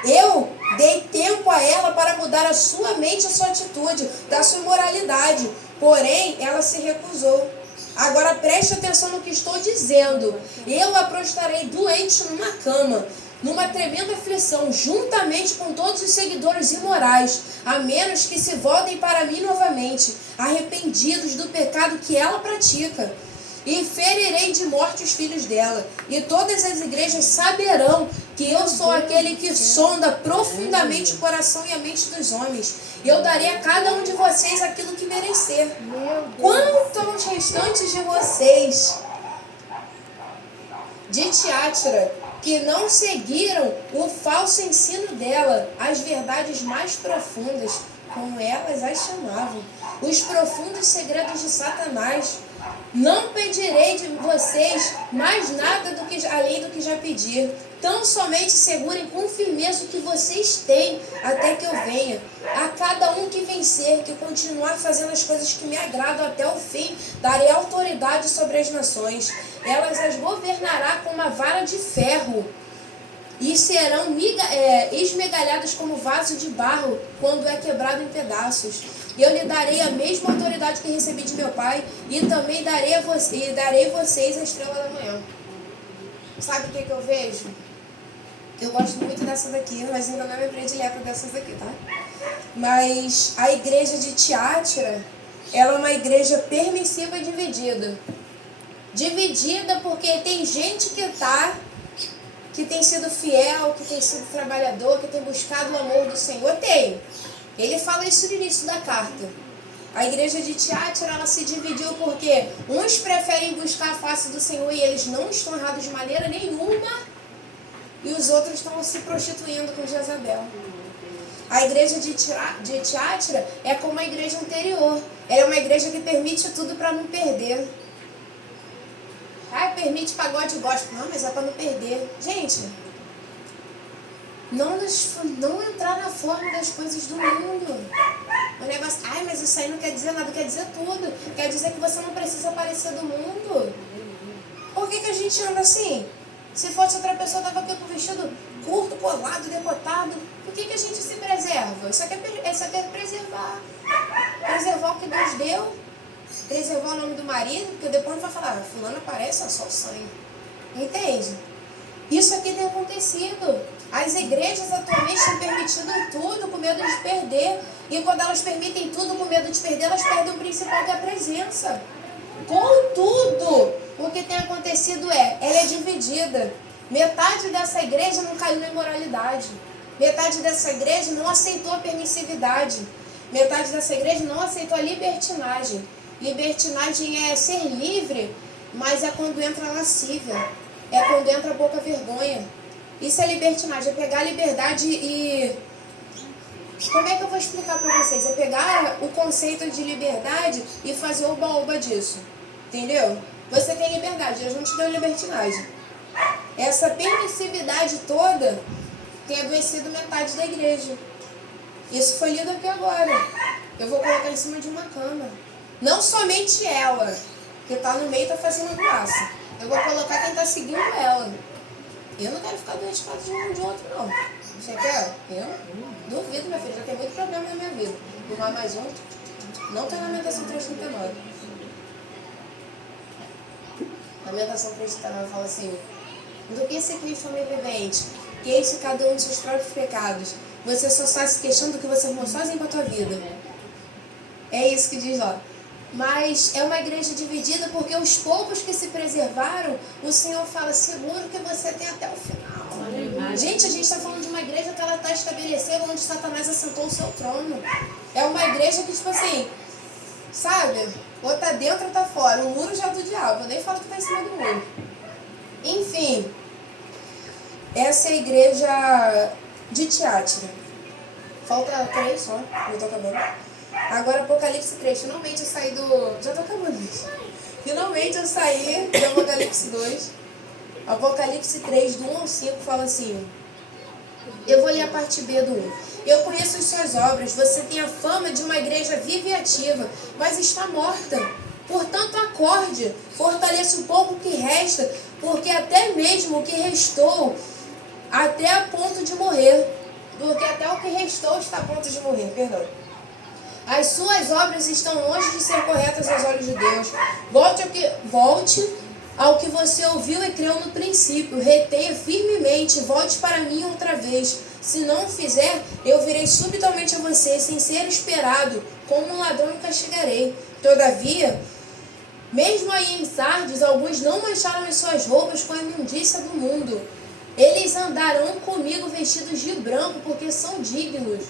Eu dei tempo a ela para mudar a sua mente, a sua atitude, da sua imoralidade. Porém, ela se recusou. Agora preste atenção no que estou dizendo. Eu a prostrarei doente numa cama, numa tremenda aflição, juntamente com todos os seguidores imorais, a menos que se voltem para mim novamente, arrependidos do pecado que ela pratica. E ferirei de morte os filhos dela, e todas as igrejas saberão que eu sou aquele que sonda profundamente o coração e a mente dos homens. E eu darei a cada um de vocês aquilo que merecer. Quanto aos restantes de vocês de Tiátira, que não seguiram o falso ensino dela, as verdades mais profundas, como elas as chamavam, os profundos segredos de Satanás, não pedirei de vocês mais nada além do que já pedi. Tão somente segurem com firmeza o que vocês têm até que eu venha. A cada um que vencer, que continuar fazendo as coisas que me agradam até o fim, darei autoridade sobre as nações. Elas as governará com uma vara de ferro e serão esmegalhadas como vaso de barro quando é quebrado em pedaços. Eu lhe darei a mesma autoridade que recebi de meu pai, e também darei vocês a estrela da manhã. Sabe o que eu vejo? Eu gosto muito dessa daqui, mas ainda não é minha predileta dessas daqui, tá? Mas a igreja de Tiátira, ela é uma igreja permissiva e dividida. Dividida porque tem gente que tem sido fiel, que tem sido trabalhador, que tem buscado o amor do Senhor. Tem. Ele fala isso no início da carta. A igreja de Tiátira, ela se dividiu porque uns preferem buscar a face do Senhor e eles não estão errados de maneira nenhuma, e os outros estão se prostituindo com Jezabel. A igreja de Tiátira é como a igreja anterior. Ela é uma igreja que permite tudo para não perder. Ah, permite pagode e gospel. Não, mas é para não perder. Gente, não entrar na forma das coisas do mundo. O negócio, ai, mas isso aí não quer dizer nada, quer dizer tudo. Quer dizer que você não precisa parecer do mundo. Por que a gente anda assim? Se fosse outra pessoa, estava aqui com o vestido curto, colado, decotado. Por que a gente se preserva? Isso aqui é preservar. Preservar o que Deus deu. Preservar o nome do marido, porque depois vai falar, fulano aparece, só o sangue. Entende? Isso aqui tem acontecido. As igrejas atualmente têm permitido tudo com medo de perder. E quando elas permitem tudo com medo de perder, elas perdem o principal, que é a presença. Contudo, o que tem acontecido ela é dividida. Metade dessa igreja não caiu na imoralidade. Metade dessa igreja não aceitou a permissividade. Metade dessa igreja não aceitou a libertinagem. Libertinagem é ser livre, mas é quando entra a lascívia. É quando entra a pouca vergonha. Isso é libertinagem, é pegar a liberdade e... Como é que eu vou explicar para vocês? É pegar o conceito de liberdade e fazer o oba-oba disso. Entendeu? Você tem liberdade, Deus não te deu libertinagem. Essa permissividade toda tem adoecido metade da igreja. Isso foi lido aqui agora. Eu vou colocar em cima de uma cama. Não somente ela, que está no meio e está fazendo graça. Eu vou colocar quem está seguindo ela. Eu não quero ficar doente por causa de um de outro, não. Você quer? Eu duvido, minha filha. Já tem muito problema na minha vida. Fumar mais um. Não tem Lamentação 3:39. Lamentação 3:39 fala assim: do que se Cristo homem vivente, que enche cada um de seus próprios pecados, você só está se queixando do que você arrumou sozinho para a tua vida. É isso que diz lá. Mas é uma igreja dividida porque os poucos que se preservaram, o Senhor fala, seguro que você tem até o final. Gente, a gente está falando de uma igreja que ela está estabelecendo onde Satanás assentou o seu trono. É uma igreja que, tipo assim, sabe? Ou tá dentro ou tá fora. O muro já é do diabo. Eu nem falo que tá em cima do muro. Enfim, essa é a igreja de Tiátira. Falta 3 só. Eu tô acabando. Agora Apocalipse 3, finalmente eu saí do... Já tô acabando isso. Finalmente eu saí do Apocalipse 2. Apocalipse 3, do 1 ao 5, fala assim... Eu vou ler a parte B do 1. Eu conheço as suas obras, você tem a fama de uma igreja viva e ativa, mas está morta. Portanto, acorde, fortaleça o pouco que resta, porque até mesmo o que restou, até a ponto de morrer. Porque até o que restou está a ponto de morrer, perdão. As suas obras estão longe de ser corretas aos olhos de Deus. Volte ao que você ouviu e creu no princípio. Retenha firmemente, volte para mim outra vez. Se não o fizer, eu virei subitamente a você, sem ser esperado, como um ladrão e castigarei. Todavia, mesmo aí em Sardes, alguns não mancharam as suas roupas com a imundícia do mundo. Eles andarão comigo vestidos de branco, porque são dignos.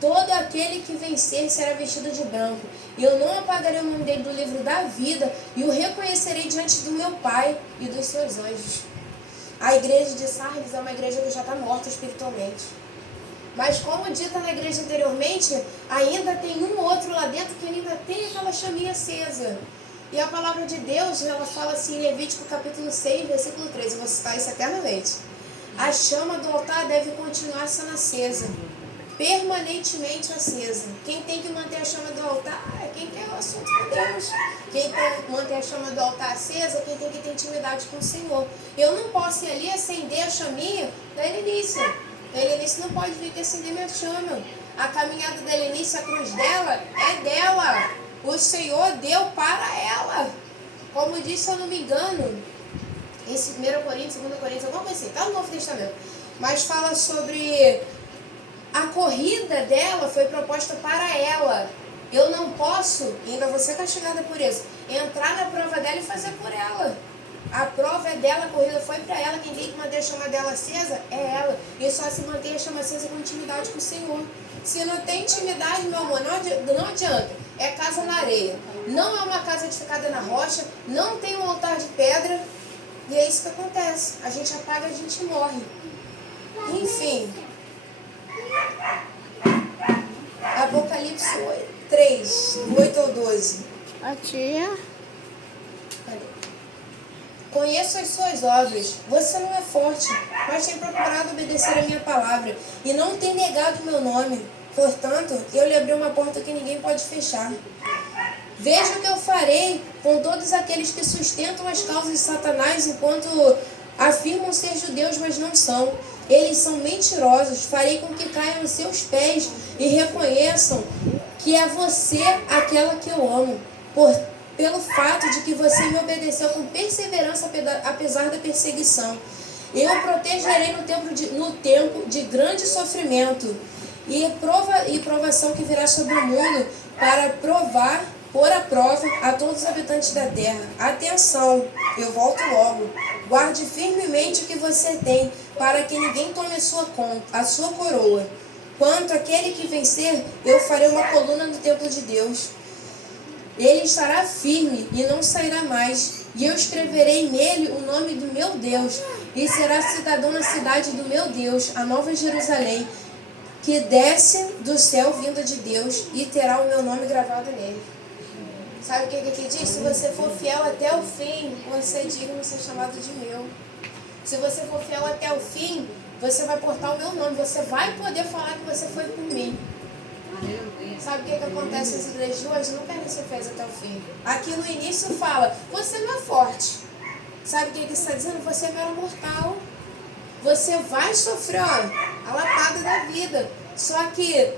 Todo aquele que vencer será vestido de branco. Eu não apagarei o nome dele do livro da vida e o reconhecerei diante do meu Pai e dos seus anjos. A igreja de Sardes é uma igreja que já está morta espiritualmente. Mas como dita na igreja anteriormente, ainda tem um outro lá dentro que ainda tem aquela chaminha acesa. E a palavra de Deus, ela fala assim em Levítico capítulo 6, versículo 3, eu vou citar isso eternamente. A chama do altar deve continuar sendo acesa. Permanentemente acesa. Quem tem que manter a chama do altar é quem quer o assunto com Deus. Quem tem que manter a chama do altar acesa é quem tem que ter intimidade com o Senhor. Eu não posso ir ali acender a chaminha da Helenice. A Helenice não pode vir acender minha chama. A caminhada da Helenice, a cruz dela, é dela. O Senhor deu para ela. Como disse, se eu não me engano, em 1 Coríntios, 2 Coríntios, alguma coisa assim, está no Novo Testamento. Mas fala sobre... A corrida dela foi proposta para ela. Eu não posso, e ainda vou ser castigada por isso, entrar na prova dela e fazer por ela. A prova é dela, a corrida foi para ela. Quem tem que manter a chama dela acesa é ela. E só se mantém a chama acesa com intimidade com o Senhor. Se não tem intimidade, meu amor, não adianta. É casa na areia. Não é uma casa edificada na rocha. Não tem um altar de pedra. E é isso que acontece. A gente apaga, a gente morre. Enfim... Apocalipse 3, 8 ao 12. A tia. Conheço as suas obras. Você não é forte, mas tem procurado obedecer a minha palavra e não tem negado o meu nome. Portanto, eu lhe abri uma porta que ninguém pode fechar. Veja o que eu farei com todos aqueles que sustentam as causas de Satanás enquanto Afirmam ser judeus, mas não são. Eles são mentirosos. Farei com que caiam aos seus pés e reconheçam que é você aquela que eu amo, pelo fato de que você me obedeceu com perseverança apesar da perseguição. Eu o protegerei no tempo de grande sofrimento e provação que virá sobre o mundo para pôr à prova a todos os habitantes da terra. Atenção, eu volto logo. Guarde firmemente o que você tem, para que ninguém tome a sua coroa. Quanto àquele que vencer, eu farei uma coluna no templo de Deus. Ele estará firme e não sairá mais. E eu escreverei nele o nome do meu Deus. E será cidadão na cidade do meu Deus, a Nova Jerusalém, que desce do céu vinda de Deus, e terá o meu nome gravado nele. Sabe o que aqui diz? Se você for fiel até o fim, você é digno de ser chamado de meu. Se você for fiel até o fim, você vai portar o meu nome. Você vai poder falar que você foi por mim. Sabe o que acontece nas igrejas de hoje? Não querem ser fiéis até o fim. Aqui no início fala, você não é forte. Sabe o que está dizendo? Você é mero mortal. Você vai sofrer a lapada da vida. Só que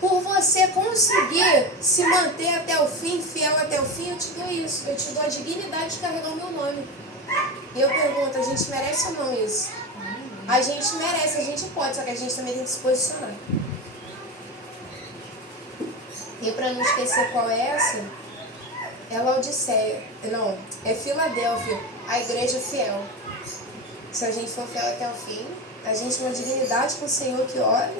por você conseguir se manter até o fim, fiel até o fim, eu te dou isso. Eu te dou a dignidade de carregar o meu nome. E eu pergunto, a gente merece ou não isso? A gente merece, a gente pode, só que a gente também tem que se posicionar. E para não esquecer qual é essa, é Laodiceia. Não, é Filadélfia, a igreja fiel. Se a gente for fiel até o fim, a gente tem uma dignidade com o Senhor que ora.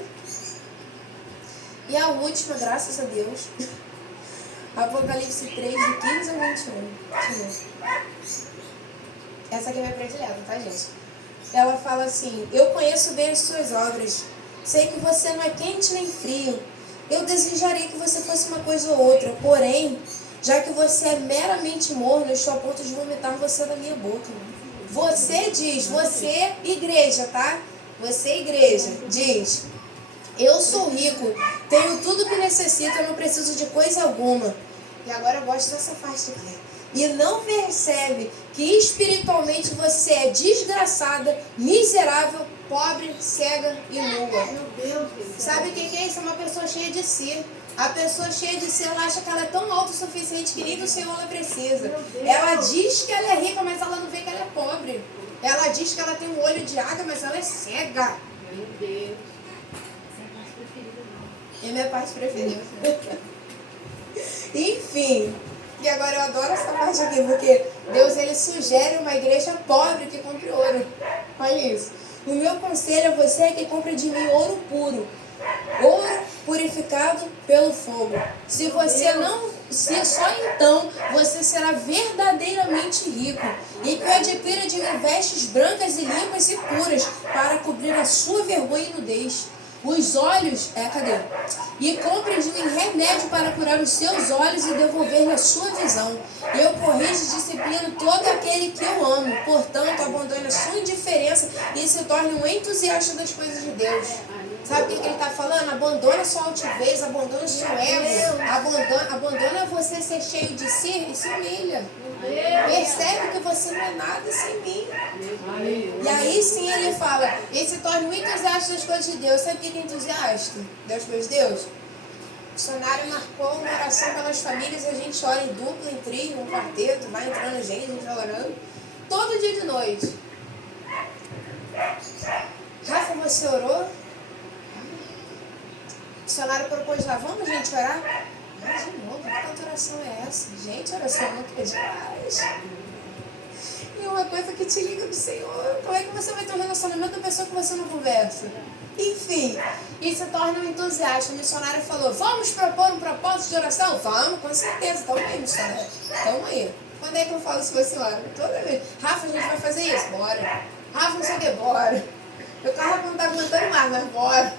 E a última, graças a Deus, Apocalipse 3, de 15 a 21. Essa aqui é minha predileta, tá, gente? Ela fala assim, eu conheço bem as suas obras, sei que você não é quente nem frio. Eu desejaria que você fosse uma coisa ou outra, porém, já que você é meramente morno, eu estou a ponto de vomitar você da minha boca. Você diz, você igreja, tá? Você igreja, diz, eu sou rico, tenho tudo o que necessito, eu não preciso de coisa alguma. E agora eu gosto dessa parte aqui. E não percebe que espiritualmente você é desgraçada, miserável, pobre, cega e nua. Meu Deus. Sabe o que é isso? É uma pessoa cheia de si. A pessoa cheia de si, ela acha que ela é tão autossuficiente que nem do Senhor ela precisa. Ela diz que ela é rica, mas ela não vê que ela é pobre. Ela diz que ela tem um olho de água, mas ela é cega. Meu Deus. É minha parte preferida. Enfim. E agora eu adoro essa parte aqui, porque Deus ele sugere uma igreja pobre que compre ouro. Olha isso. O meu conselho a você é que compre de mim ouro puro. Ouro purificado pelo fogo. Se só então você será verdadeiramente rico. E que adquira de mim vestes brancas e limpas e puras para cobrir a sua vergonha e nudez. Os olhos, cadê? E compre de mim remédio para curar os seus olhos e devolver-lhe a sua visão. Eu corrijo e disciplino todo aquele que eu amo. Portanto, abandone a sua indiferença e se torne um entusiasta das coisas de Deus. Sabe o que ele está falando? Abandona sua altivez, abandona o seu ego, abandona você ser cheio de si e se humilha. Percebe que você não é nada sem mim. E aí sim ele fala, e se torne um entusiasta das coisas de Deus. Sabe o que é entusiasta das coisas de Deus? O missionário marcou uma oração pelas famílias, a gente ora em dupla, em trio, em quarteto, vai entrando gente, a gente vai orando. Todo dia de noite. Rafa, você orou? O missionário propôs lá, vamos gente orar? Mas de novo, que tanta oração é essa? Gente, oração nunca é demais. E uma coisa que te liga do Senhor, como é que você vai ter um relacionamento com a pessoa que você não conversa? Enfim, e se torna um entusiasta. O missionário falou, vamos propor um propósito de oração? Vamos, com certeza. Tamo aí, missionário. Tamo aí. Quando é que eu falo isso com a senhora? Toda vez. Rafa, a gente vai fazer isso? Bora. Rafa, não sei o que, bora. Eu carro não tá aguentando mais, mas bora.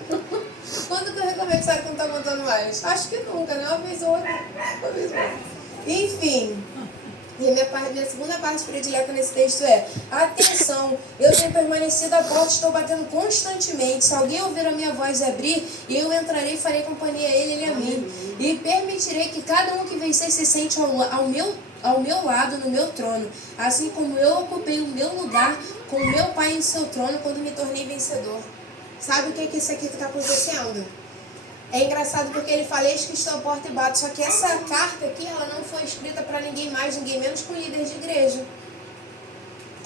Quando que eu reclamei que sabe que não tá aguentando mais? Acho que nunca, né? Uma vez ou outra. Uma vez ou outra. Enfim. E minha segunda parte predileta nesse texto é: atenção, eu tenho permanecido à porta, estou batendo constantemente. Se alguém ouvir a minha voz e abrir, eu entrarei e farei companhia a ele e a mim. E permitirei que cada um que vencer se sente ao meu ao meu lado no meu trono, assim como eu ocupei o meu lugar com o meu Pai em seu trono quando me tornei vencedor. Sabe o que isso aqui está acontecendo? É engraçado porque ele fala, eis que estou à porta e bato, só que essa carta aqui, ela não foi escrita para ninguém mais, ninguém menos que um líder de igreja.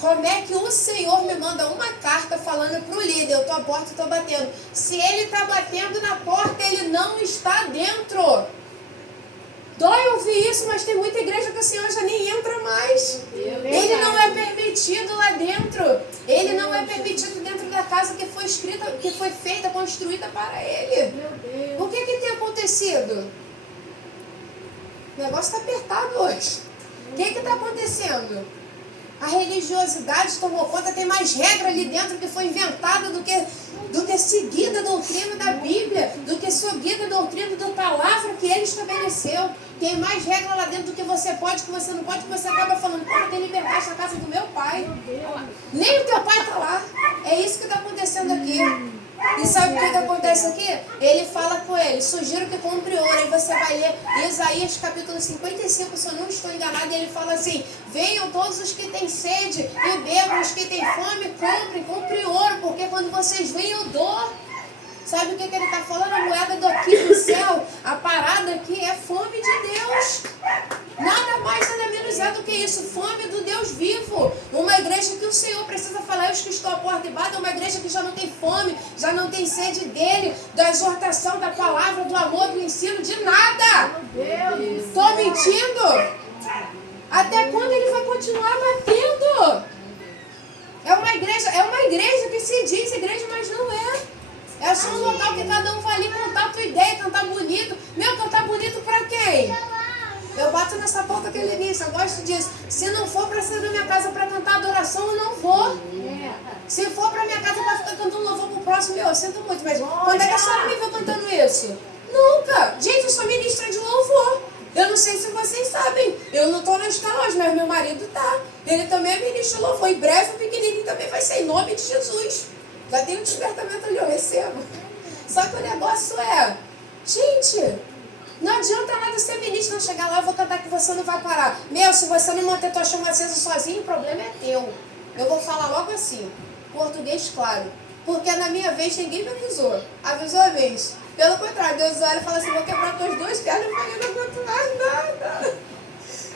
Como é que o Senhor me manda uma carta falando para o líder, eu estou à porta e estou batendo? Se ele está batendo na porta, ele não está dentro. Dói ouvir isso, mas tem muita igreja que o Senhor já nem entra mais. Ele não é permitido lá dentro. Ele não é permitido dentro da casa que foi escrita, que foi feita, construída para ele. O que tem acontecido? O negócio está apertado hoje. O que está acontecendo? A religiosidade tomou conta, tem mais regra ali dentro que foi inventada do que seguir a doutrina da Bíblia, do que seguir a doutrina da palavra que ele estabeleceu. Tem mais regra lá dentro do que você pode, que você não pode, que você acaba falando, pô, eu tenho liberdade na casa do meu pai. Nem o teu pai está lá. É isso que está acontecendo aqui. E sabe o que acontece aqui? Ele fala com ele, sugiro que compre ouro. Aí você vai ler Isaías capítulo 55, se eu não estou enganado, e ele fala assim, venham todos os que têm sede e bebam, os que têm fome, compre ouro, porque quando vocês vêm eu dou. Sabe o que ele está falando? A moeda daqui do céu, a parada aqui é fome de Deus. Nada mais, nada menos é do que isso, fome do Deus vivo. Uma igreja que o Senhor precisa falar, eu que estou à porta e bato, é uma igreja que já não tem fome, já não tem sede dele, da exortação, da palavra, do amor, do ensino, de nada. Estou mentindo? Até quando ele vai continuar batendo? É uma igreja que se diz igreja, mas não é. É só um local que cada um vai ali contar a tua ideia, cantar bonito. Meu, cantar bonito pra quem? Eu bato nessa porta que ele disse, eu gosto disso. Se não for pra ser da minha casa pra cantar adoração, eu não vou. Se for pra minha casa pra ficar cantando louvor pro próximo, eu sinto muito. Mas quando é que a senhora me viu cantando isso? Nunca. Gente, eu sou ministra de louvor. Eu não sei se vocês sabem. Eu não tô na escala hoje, mas meu marido tá. Ele também é ministro de louvor. Em breve o pequenininho também vai ser em nome de Jesus. Já tem um despertamento ali, eu recebo. Só que o negócio é, gente, não adianta nada ser ministro, não chegar lá, eu vou cantar que você não vai parar. Meu, se você não manter tua chama acesa sozinho, o problema é teu. Eu vou falar logo assim, português claro. Porque na minha vez ninguém me avisou. Avisou a vez. Pelo contrário, Deus olha e fala assim, vou quebrar tuas duas pernas, eu falei, não aguento mais nada.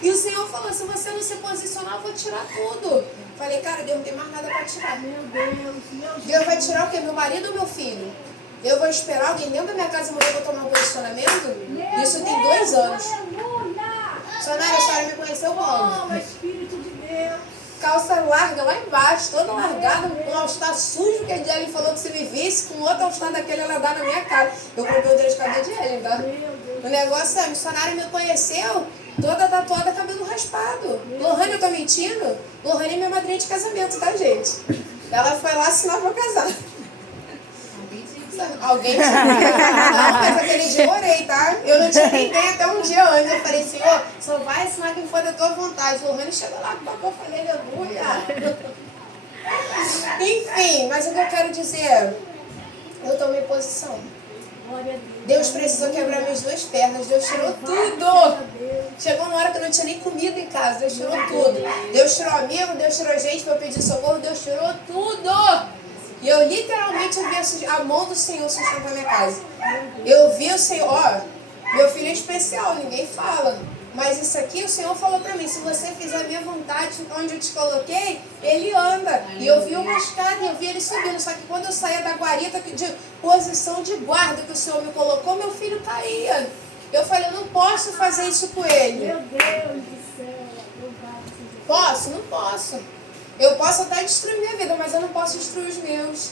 E o Senhor falou, se você não se posicionar, eu vou tirar tudo. Falei, cara, Deus não tem mais nada para tirar. Meu Deus. Deus vai tirar o quê? Meu marido ou meu filho? Eu vou esperar alguém dentro da minha casa morrer para tomar um posicionamento? Isso tem 2 anos. Sonária, a senhora me conheceu como? Espírito de Deus. Calça larga lá embaixo, toda largada, com um all-star sujo que a Jelly falou que se me visse, com outro all-star daquele ela dá na minha cara. Eu comprei o dedo de cabelo de Jelly, tá? O negócio é, a missionária me conheceu, toda tatuada, cabelo raspado. Lohane, eu tô mentindo? Lohane é minha madrinha de casamento, tá, gente? Ela foi lá assinar pra casar. Alguém tinha que não, mas aquele dia eu orei, tá? Eu não tinha ninguém até um dia antes. Eu falei, Senhor, só vai assinar quem for da tua vontade. Lohane chegou lá com a eu falei, aleluia. Enfim, mas o que eu quero dizer, eu tomei posição. Deus precisou quebrar minhas 2 pernas, Deus tirou tudo. Chegou uma hora que eu não tinha nem comida em casa, Deus tirou tudo. Deus tirou amigo, Deus tirou gente para eu pedir socorro, Deus tirou tudo. E eu literalmente vi a mão do Senhor sustentar a minha casa. Eu vi o Senhor, ó, meu filho é especial, ninguém fala. Mas isso aqui o Senhor falou pra mim, se você fizer a minha vontade, onde eu te coloquei, ele anda. E eu vi uma escada e eu vi ele subindo. Só que quando eu saía da guarita de posição de guarda que o Senhor me colocou, meu filho caía. Eu falei, eu não posso fazer isso com ele. Meu Deus do céu. Posso? Não posso. Eu posso até destruir minha vida, mas eu não posso destruir os meus.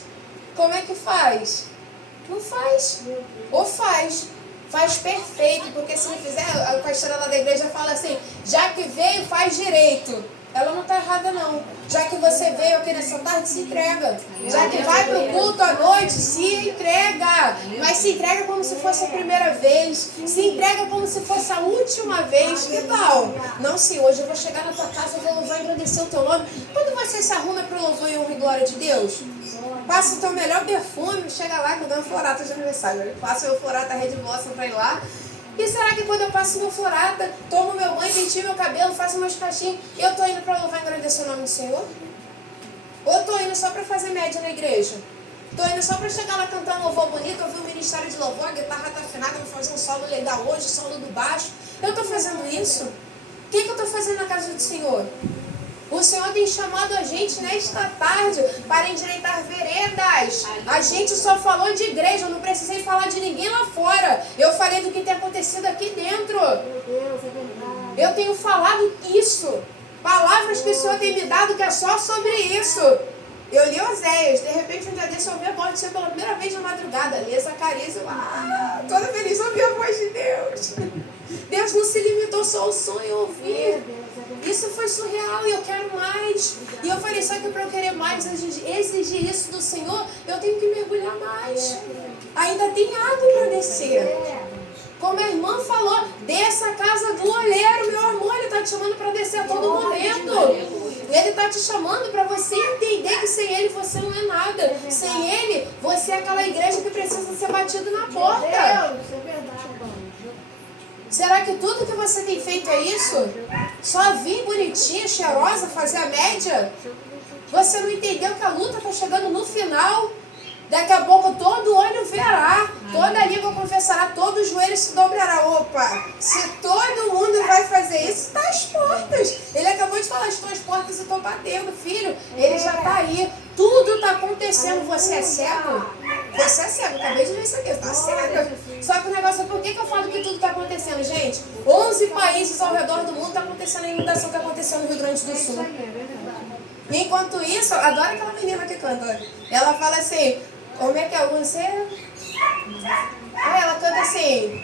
Como é que faz? Não faz. Ou faz. Faz perfeito, porque se não fizer, a pastora lá da igreja fala assim, já que veio, faz direito. Ela não está errada não. Já que você veio aqui nessa tarde, se entrega. Já que vai para o culto à noite, se entrega. Mas se entrega como se fosse a primeira vez. Se entrega como se fosse a última vez. Que tal? Não, sim, hoje eu vou chegar na tua casa, eu vou louvar e agradecer o teu nome. Quando você se arruma para o louvor e honra e glória de Deus, passa o teu melhor perfume, chega lá que eu dou uma florata de aniversário. Passa o meu florata Red Blossom para ir lá. E será que quando eu passo meu florada, tomo meu banho, pentio meu cabelo, faço meus cachinhos, eu tô indo para louvar e agradecer o nome do Senhor? Ou eu tô indo só para fazer média na igreja? Tô indo só para chegar lá cantar um louvor bonito, ouvir o ministério de louvor, a guitarra tá afinada, vou fazer um solo legal hoje, solo do baixo. Eu tô fazendo isso? O que eu tô fazendo na casa do Senhor? O Senhor tem chamado a gente nesta tarde para endireitar veredas. A gente só falou de igreja, eu não precisei falar de ninguém lá fora. Eu falei do que tem acontecido aqui dentro. Meu Deus, é verdade. Eu tenho falado isso. Palavras que o Senhor tem me dado que é só sobre isso. Eu li Oséias, de repente um dia desse eu ouvi a voz do Senhor pela primeira vez na madrugada. Li Zacarias e eu toda feliz ouvi a voz de Deus. Deus não se limitou só ao sonho a ouvir. Isso foi surreal e eu quero mais. E eu falei, só que para eu querer mais, exigir isso do Senhor, eu tenho que mergulhar mais. Ainda tem água para descer. Como a irmã falou, desça a casa do olheiro, meu amor, ele está te chamando para descer a todo momento. Ele está te chamando para você entender que sem ele você não é nada. Sem ele, você é aquela igreja que precisa ser batida na porta. Deus, é verdade. Será que tudo que você tem feito é isso? Só vir bonitinha, cheirosa, fazer a média? Você não entendeu que a luta está chegando no final? Daqui a pouco todo olho verá, toda língua confessará, todo joelho se dobrará. Opa, se todo mundo vai fazer isso, está às portas. Ele acabou de falar, estão às portas e estão batendo, filho. Ele já está aí, tudo está acontecendo. Você é cego? Você é cego, acabei de ver isso aqui, está cego. Só que o negócio é, por que eu falo que tudo está acontecendo, gente? 11 países ao redor do mundo está acontecendo a inundação que aconteceu no Rio Grande do Sul. Enquanto isso, eu adoro aquela menina que canta. Ela fala assim, como é que é você? Ela canta assim,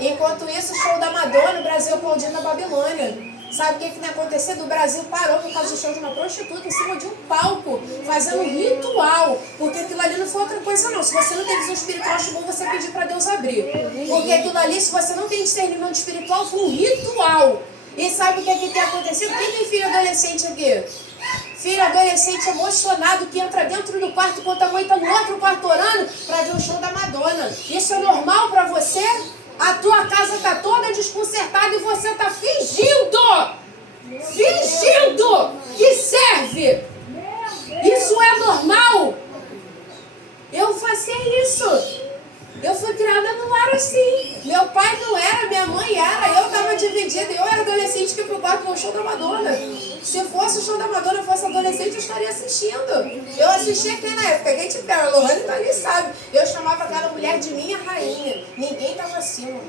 enquanto isso, o show da Madonna, o Brasil aplaudindo a Babilônia. Sabe o que tem acontecido? O Brasil parou por causa do show de uma prostituta em cima de um palco, fazendo um ritual. Porque aquilo ali não foi outra coisa não. Se você não tem visão espiritual, acho bom você pedir para Deus abrir. Porque aquilo ali, se você não tem discernimento espiritual, foi um ritual. E sabe o que tem acontecido? Quem tem filho adolescente aqui? Filho adolescente emocionado que entra dentro do quarto enquanto a mãe está no outro quarto orando para ver o show da Madonna. Isso é normal para você? A tua casa está toda desconcertada e você está fingindo! Fingindo que serve! Isso é normal! Eu fazia isso! Eu fui criada no lar assim. Meu pai não era, minha mãe era. Eu estava dividida. Eu era adolescente que ia pro quarto no show da Madonna. Se fosse o show da Madonna, eu fosse adolescente, eu estaria assistindo. Eu assistia aqui na época. Quem te pega, a Lohane tá ali, sabe. Eu chamava aquela mulher de minha rainha. Ninguém estava acima.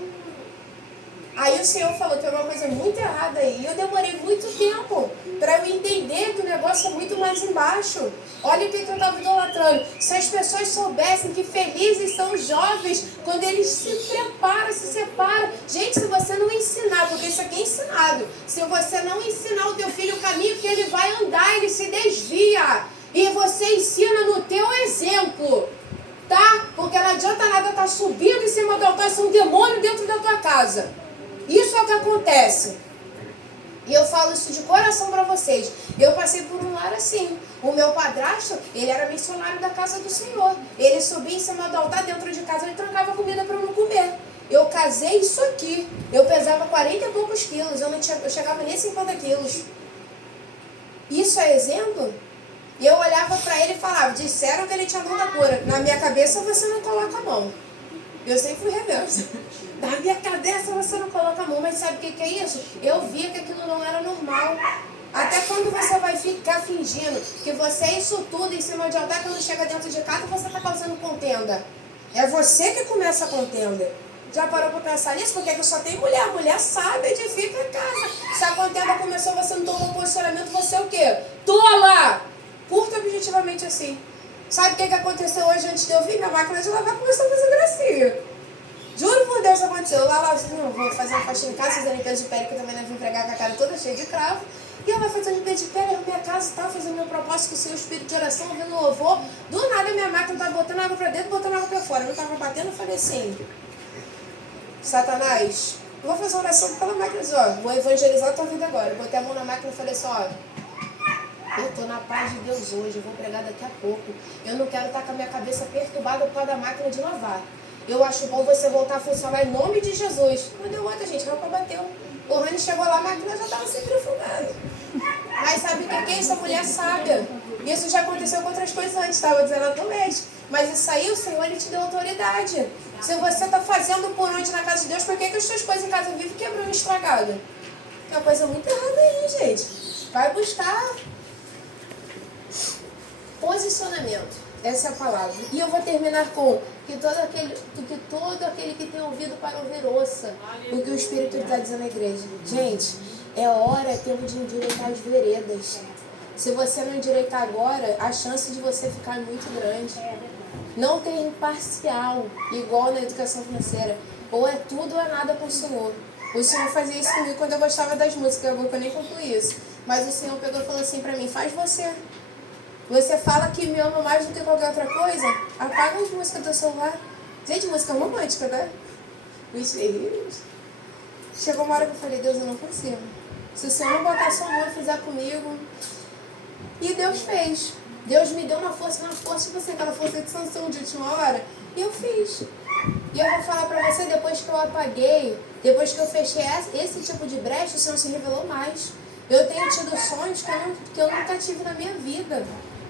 Aí o Senhor falou, tem uma coisa muito errada aí. E eu demorei muito tempo para eu entender que o negócio é muito mais embaixo. Olha o que eu estava idolatrando. Se as pessoas soubessem que felizes são os jovens quando eles se preparam, se separam. Gente, se você não ensinar, porque isso aqui é ensinado. Se você não ensinar o teu filho o caminho que ele vai andar, ele se desvia. E você ensina no teu exemplo. Tá? Porque não adianta nada estar subindo em cima do altar e ser um demônio dentro da tua casa. Isso é o que acontece. E eu falo isso de coração para vocês. Eu passei por um lar assim. O meu padrasto, ele era missionário da casa do Senhor. Ele subia em cima do altar, dentro de casa, ele trancava comida para eu não comer. Eu casei isso aqui. Eu pesava 40 e poucos quilos. Eu chegava nem 50 quilos. Isso é exemplo? E eu olhava para ele e falava, disseram que ele tinha mão da cura. Na minha cabeça você não coloca a mão. Eu sempre fui rebelde. Na minha cabeça você não coloca a mão, mas sabe o que é isso? Eu via que aquilo não era normal. Até quando você vai ficar fingindo que você é isso tudo em cima de altar, quando chega dentro de casa você está causando contenda. É você que começa a contenda. Já parou para pensar nisso? Porque eu só tenho mulher. A mulher sabe, edifica a casa. Se a contenda começou, você não tomou posicionamento, você é o quê? Tola! Curta objetivamente assim. Sabe o que aconteceu hoje antes de eu vir? Minha máquina de lavar começou a fazer gracinha. Juro por Deus, aconteceu. Eu lá assim, não, vou fazer uma faxina em casa, fazer limpeza de pele, que eu também não vim pregar com a cara toda cheia de cravo. E eu vou fazer limpeza de pele, arrumei a casa, tá, fazendo meu propósito com o seu espírito de oração, ouvindo louvor. Do nada, minha máquina tava botando água pra dentro, botando água pra fora. Eu não tava batendo, eu falei assim, Satanás, eu vou fazer uma oração pela máquina, ó, vou evangelizar a tua vida agora. Eu botei a mão na máquina e falei assim, ó, eu tô na paz de Deus hoje, eu vou pregar daqui a pouco. Eu não quero estar com a minha cabeça perturbada por causa da máquina de lavar. Eu acho bom você voltar a funcionar em nome de Jesus. Não deu outra, gente. A roupa bateu. O Rani chegou lá, a máquina já estava centrifugando. Mas sabe o que é isso? A mulher sábia. Isso já aconteceu com outras coisas antes, estava dizendo no mês. Mas isso aí, o Senhor, Ele te deu autoridade. Se você está fazendo por onde na casa de Deus, por que as suas coisas em casa vivem quebrando e estragado? Tem uma coisa muito errada aí, gente. Vai buscar posicionamento. Essa é a palavra. E eu vou terminar com que todo aquele que tem ouvido para ouvir, ouça o que o Espírito está dizendo à igreja. Gente, é hora, é tempo de endireitar as veredas. Se você não endireitar agora, a chance de você ficar é muito grande. Não tem imparcial, igual na educação financeira. Ou é tudo ou é nada com o Senhor. O Senhor fazia isso comigo quando eu gostava das músicas. Eu nem concluí isso. Mas o Senhor pegou e falou assim pra mim, faz você. Você fala que me ama mais do que qualquer outra coisa? Apaga as músicas do teu celular. Gente, música romântica, tá? Chegou uma hora que eu falei, Deus, eu não consigo. Se o Senhor não botar sua mão e fizer comigo... E Deus fez. Deus me deu uma força, tipo assim, aquela força de Sansão de última hora. E eu fiz. E eu vou falar pra você, depois que eu apaguei, depois que eu fechei esse tipo de brecha, o Senhor se revelou mais. Eu tenho tido sonhos que eu nunca tive na minha vida.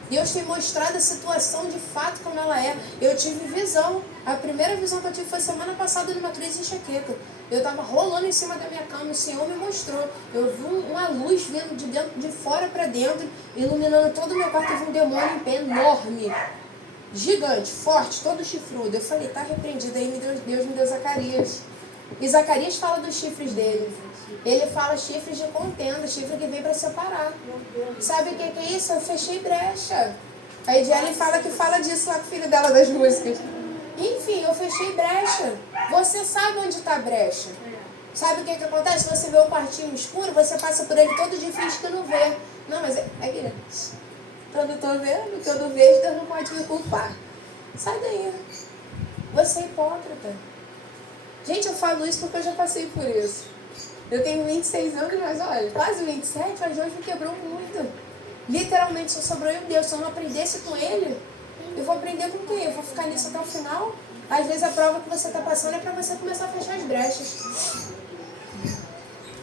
Deus tem mostrado a situação de fato como ela é. Eu tive visão. A primeira visão que eu tive foi semana passada numa crise de enxaqueca. Eu estava rolando em cima da minha cama, o Senhor me mostrou. Eu vi uma luz vindo de fora para dentro, iluminando todo o meu quarto. Eu vi um demônio em pé enorme, gigante, forte, todo chifrudo. Eu falei, tá repreendido. Aí Deus me deu Zacarias. E Zacarias fala dos chifres dele. Ele fala chifres de contenda, chifre que vem para separar. Sabe o que é isso? Eu fechei brecha. A Ediane fala que fala disso lá com o filho dela das músicas. Enfim, eu fechei brecha. Você sabe onde está a brecha. Sabe o que acontece? Você vê o quartinho escuro, você passa por ele todo dia e finge que não vê. Não, mas é grande. Eu não estou vendo, que eu não vejo, Deus não pode me culpar. Sai daí. Você é hipócrita. Gente, eu falo isso porque eu já passei por isso. Eu tenho 26 anos, mas olha, quase 27, mas hoje me quebrou muito. Literalmente só sobrou eu e Deus. Se eu não aprendesse com Ele, eu vou aprender com quem? Eu vou ficar nisso até o final? Às vezes a prova que você está passando é para você começar a fechar as brechas.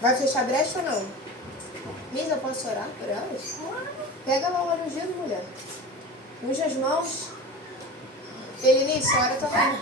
Vai fechar brecha ou não? Miss, eu posso orar por elas? Pega lá o óleo ungido, mulher. Unge as mãos. Elinice, ora também.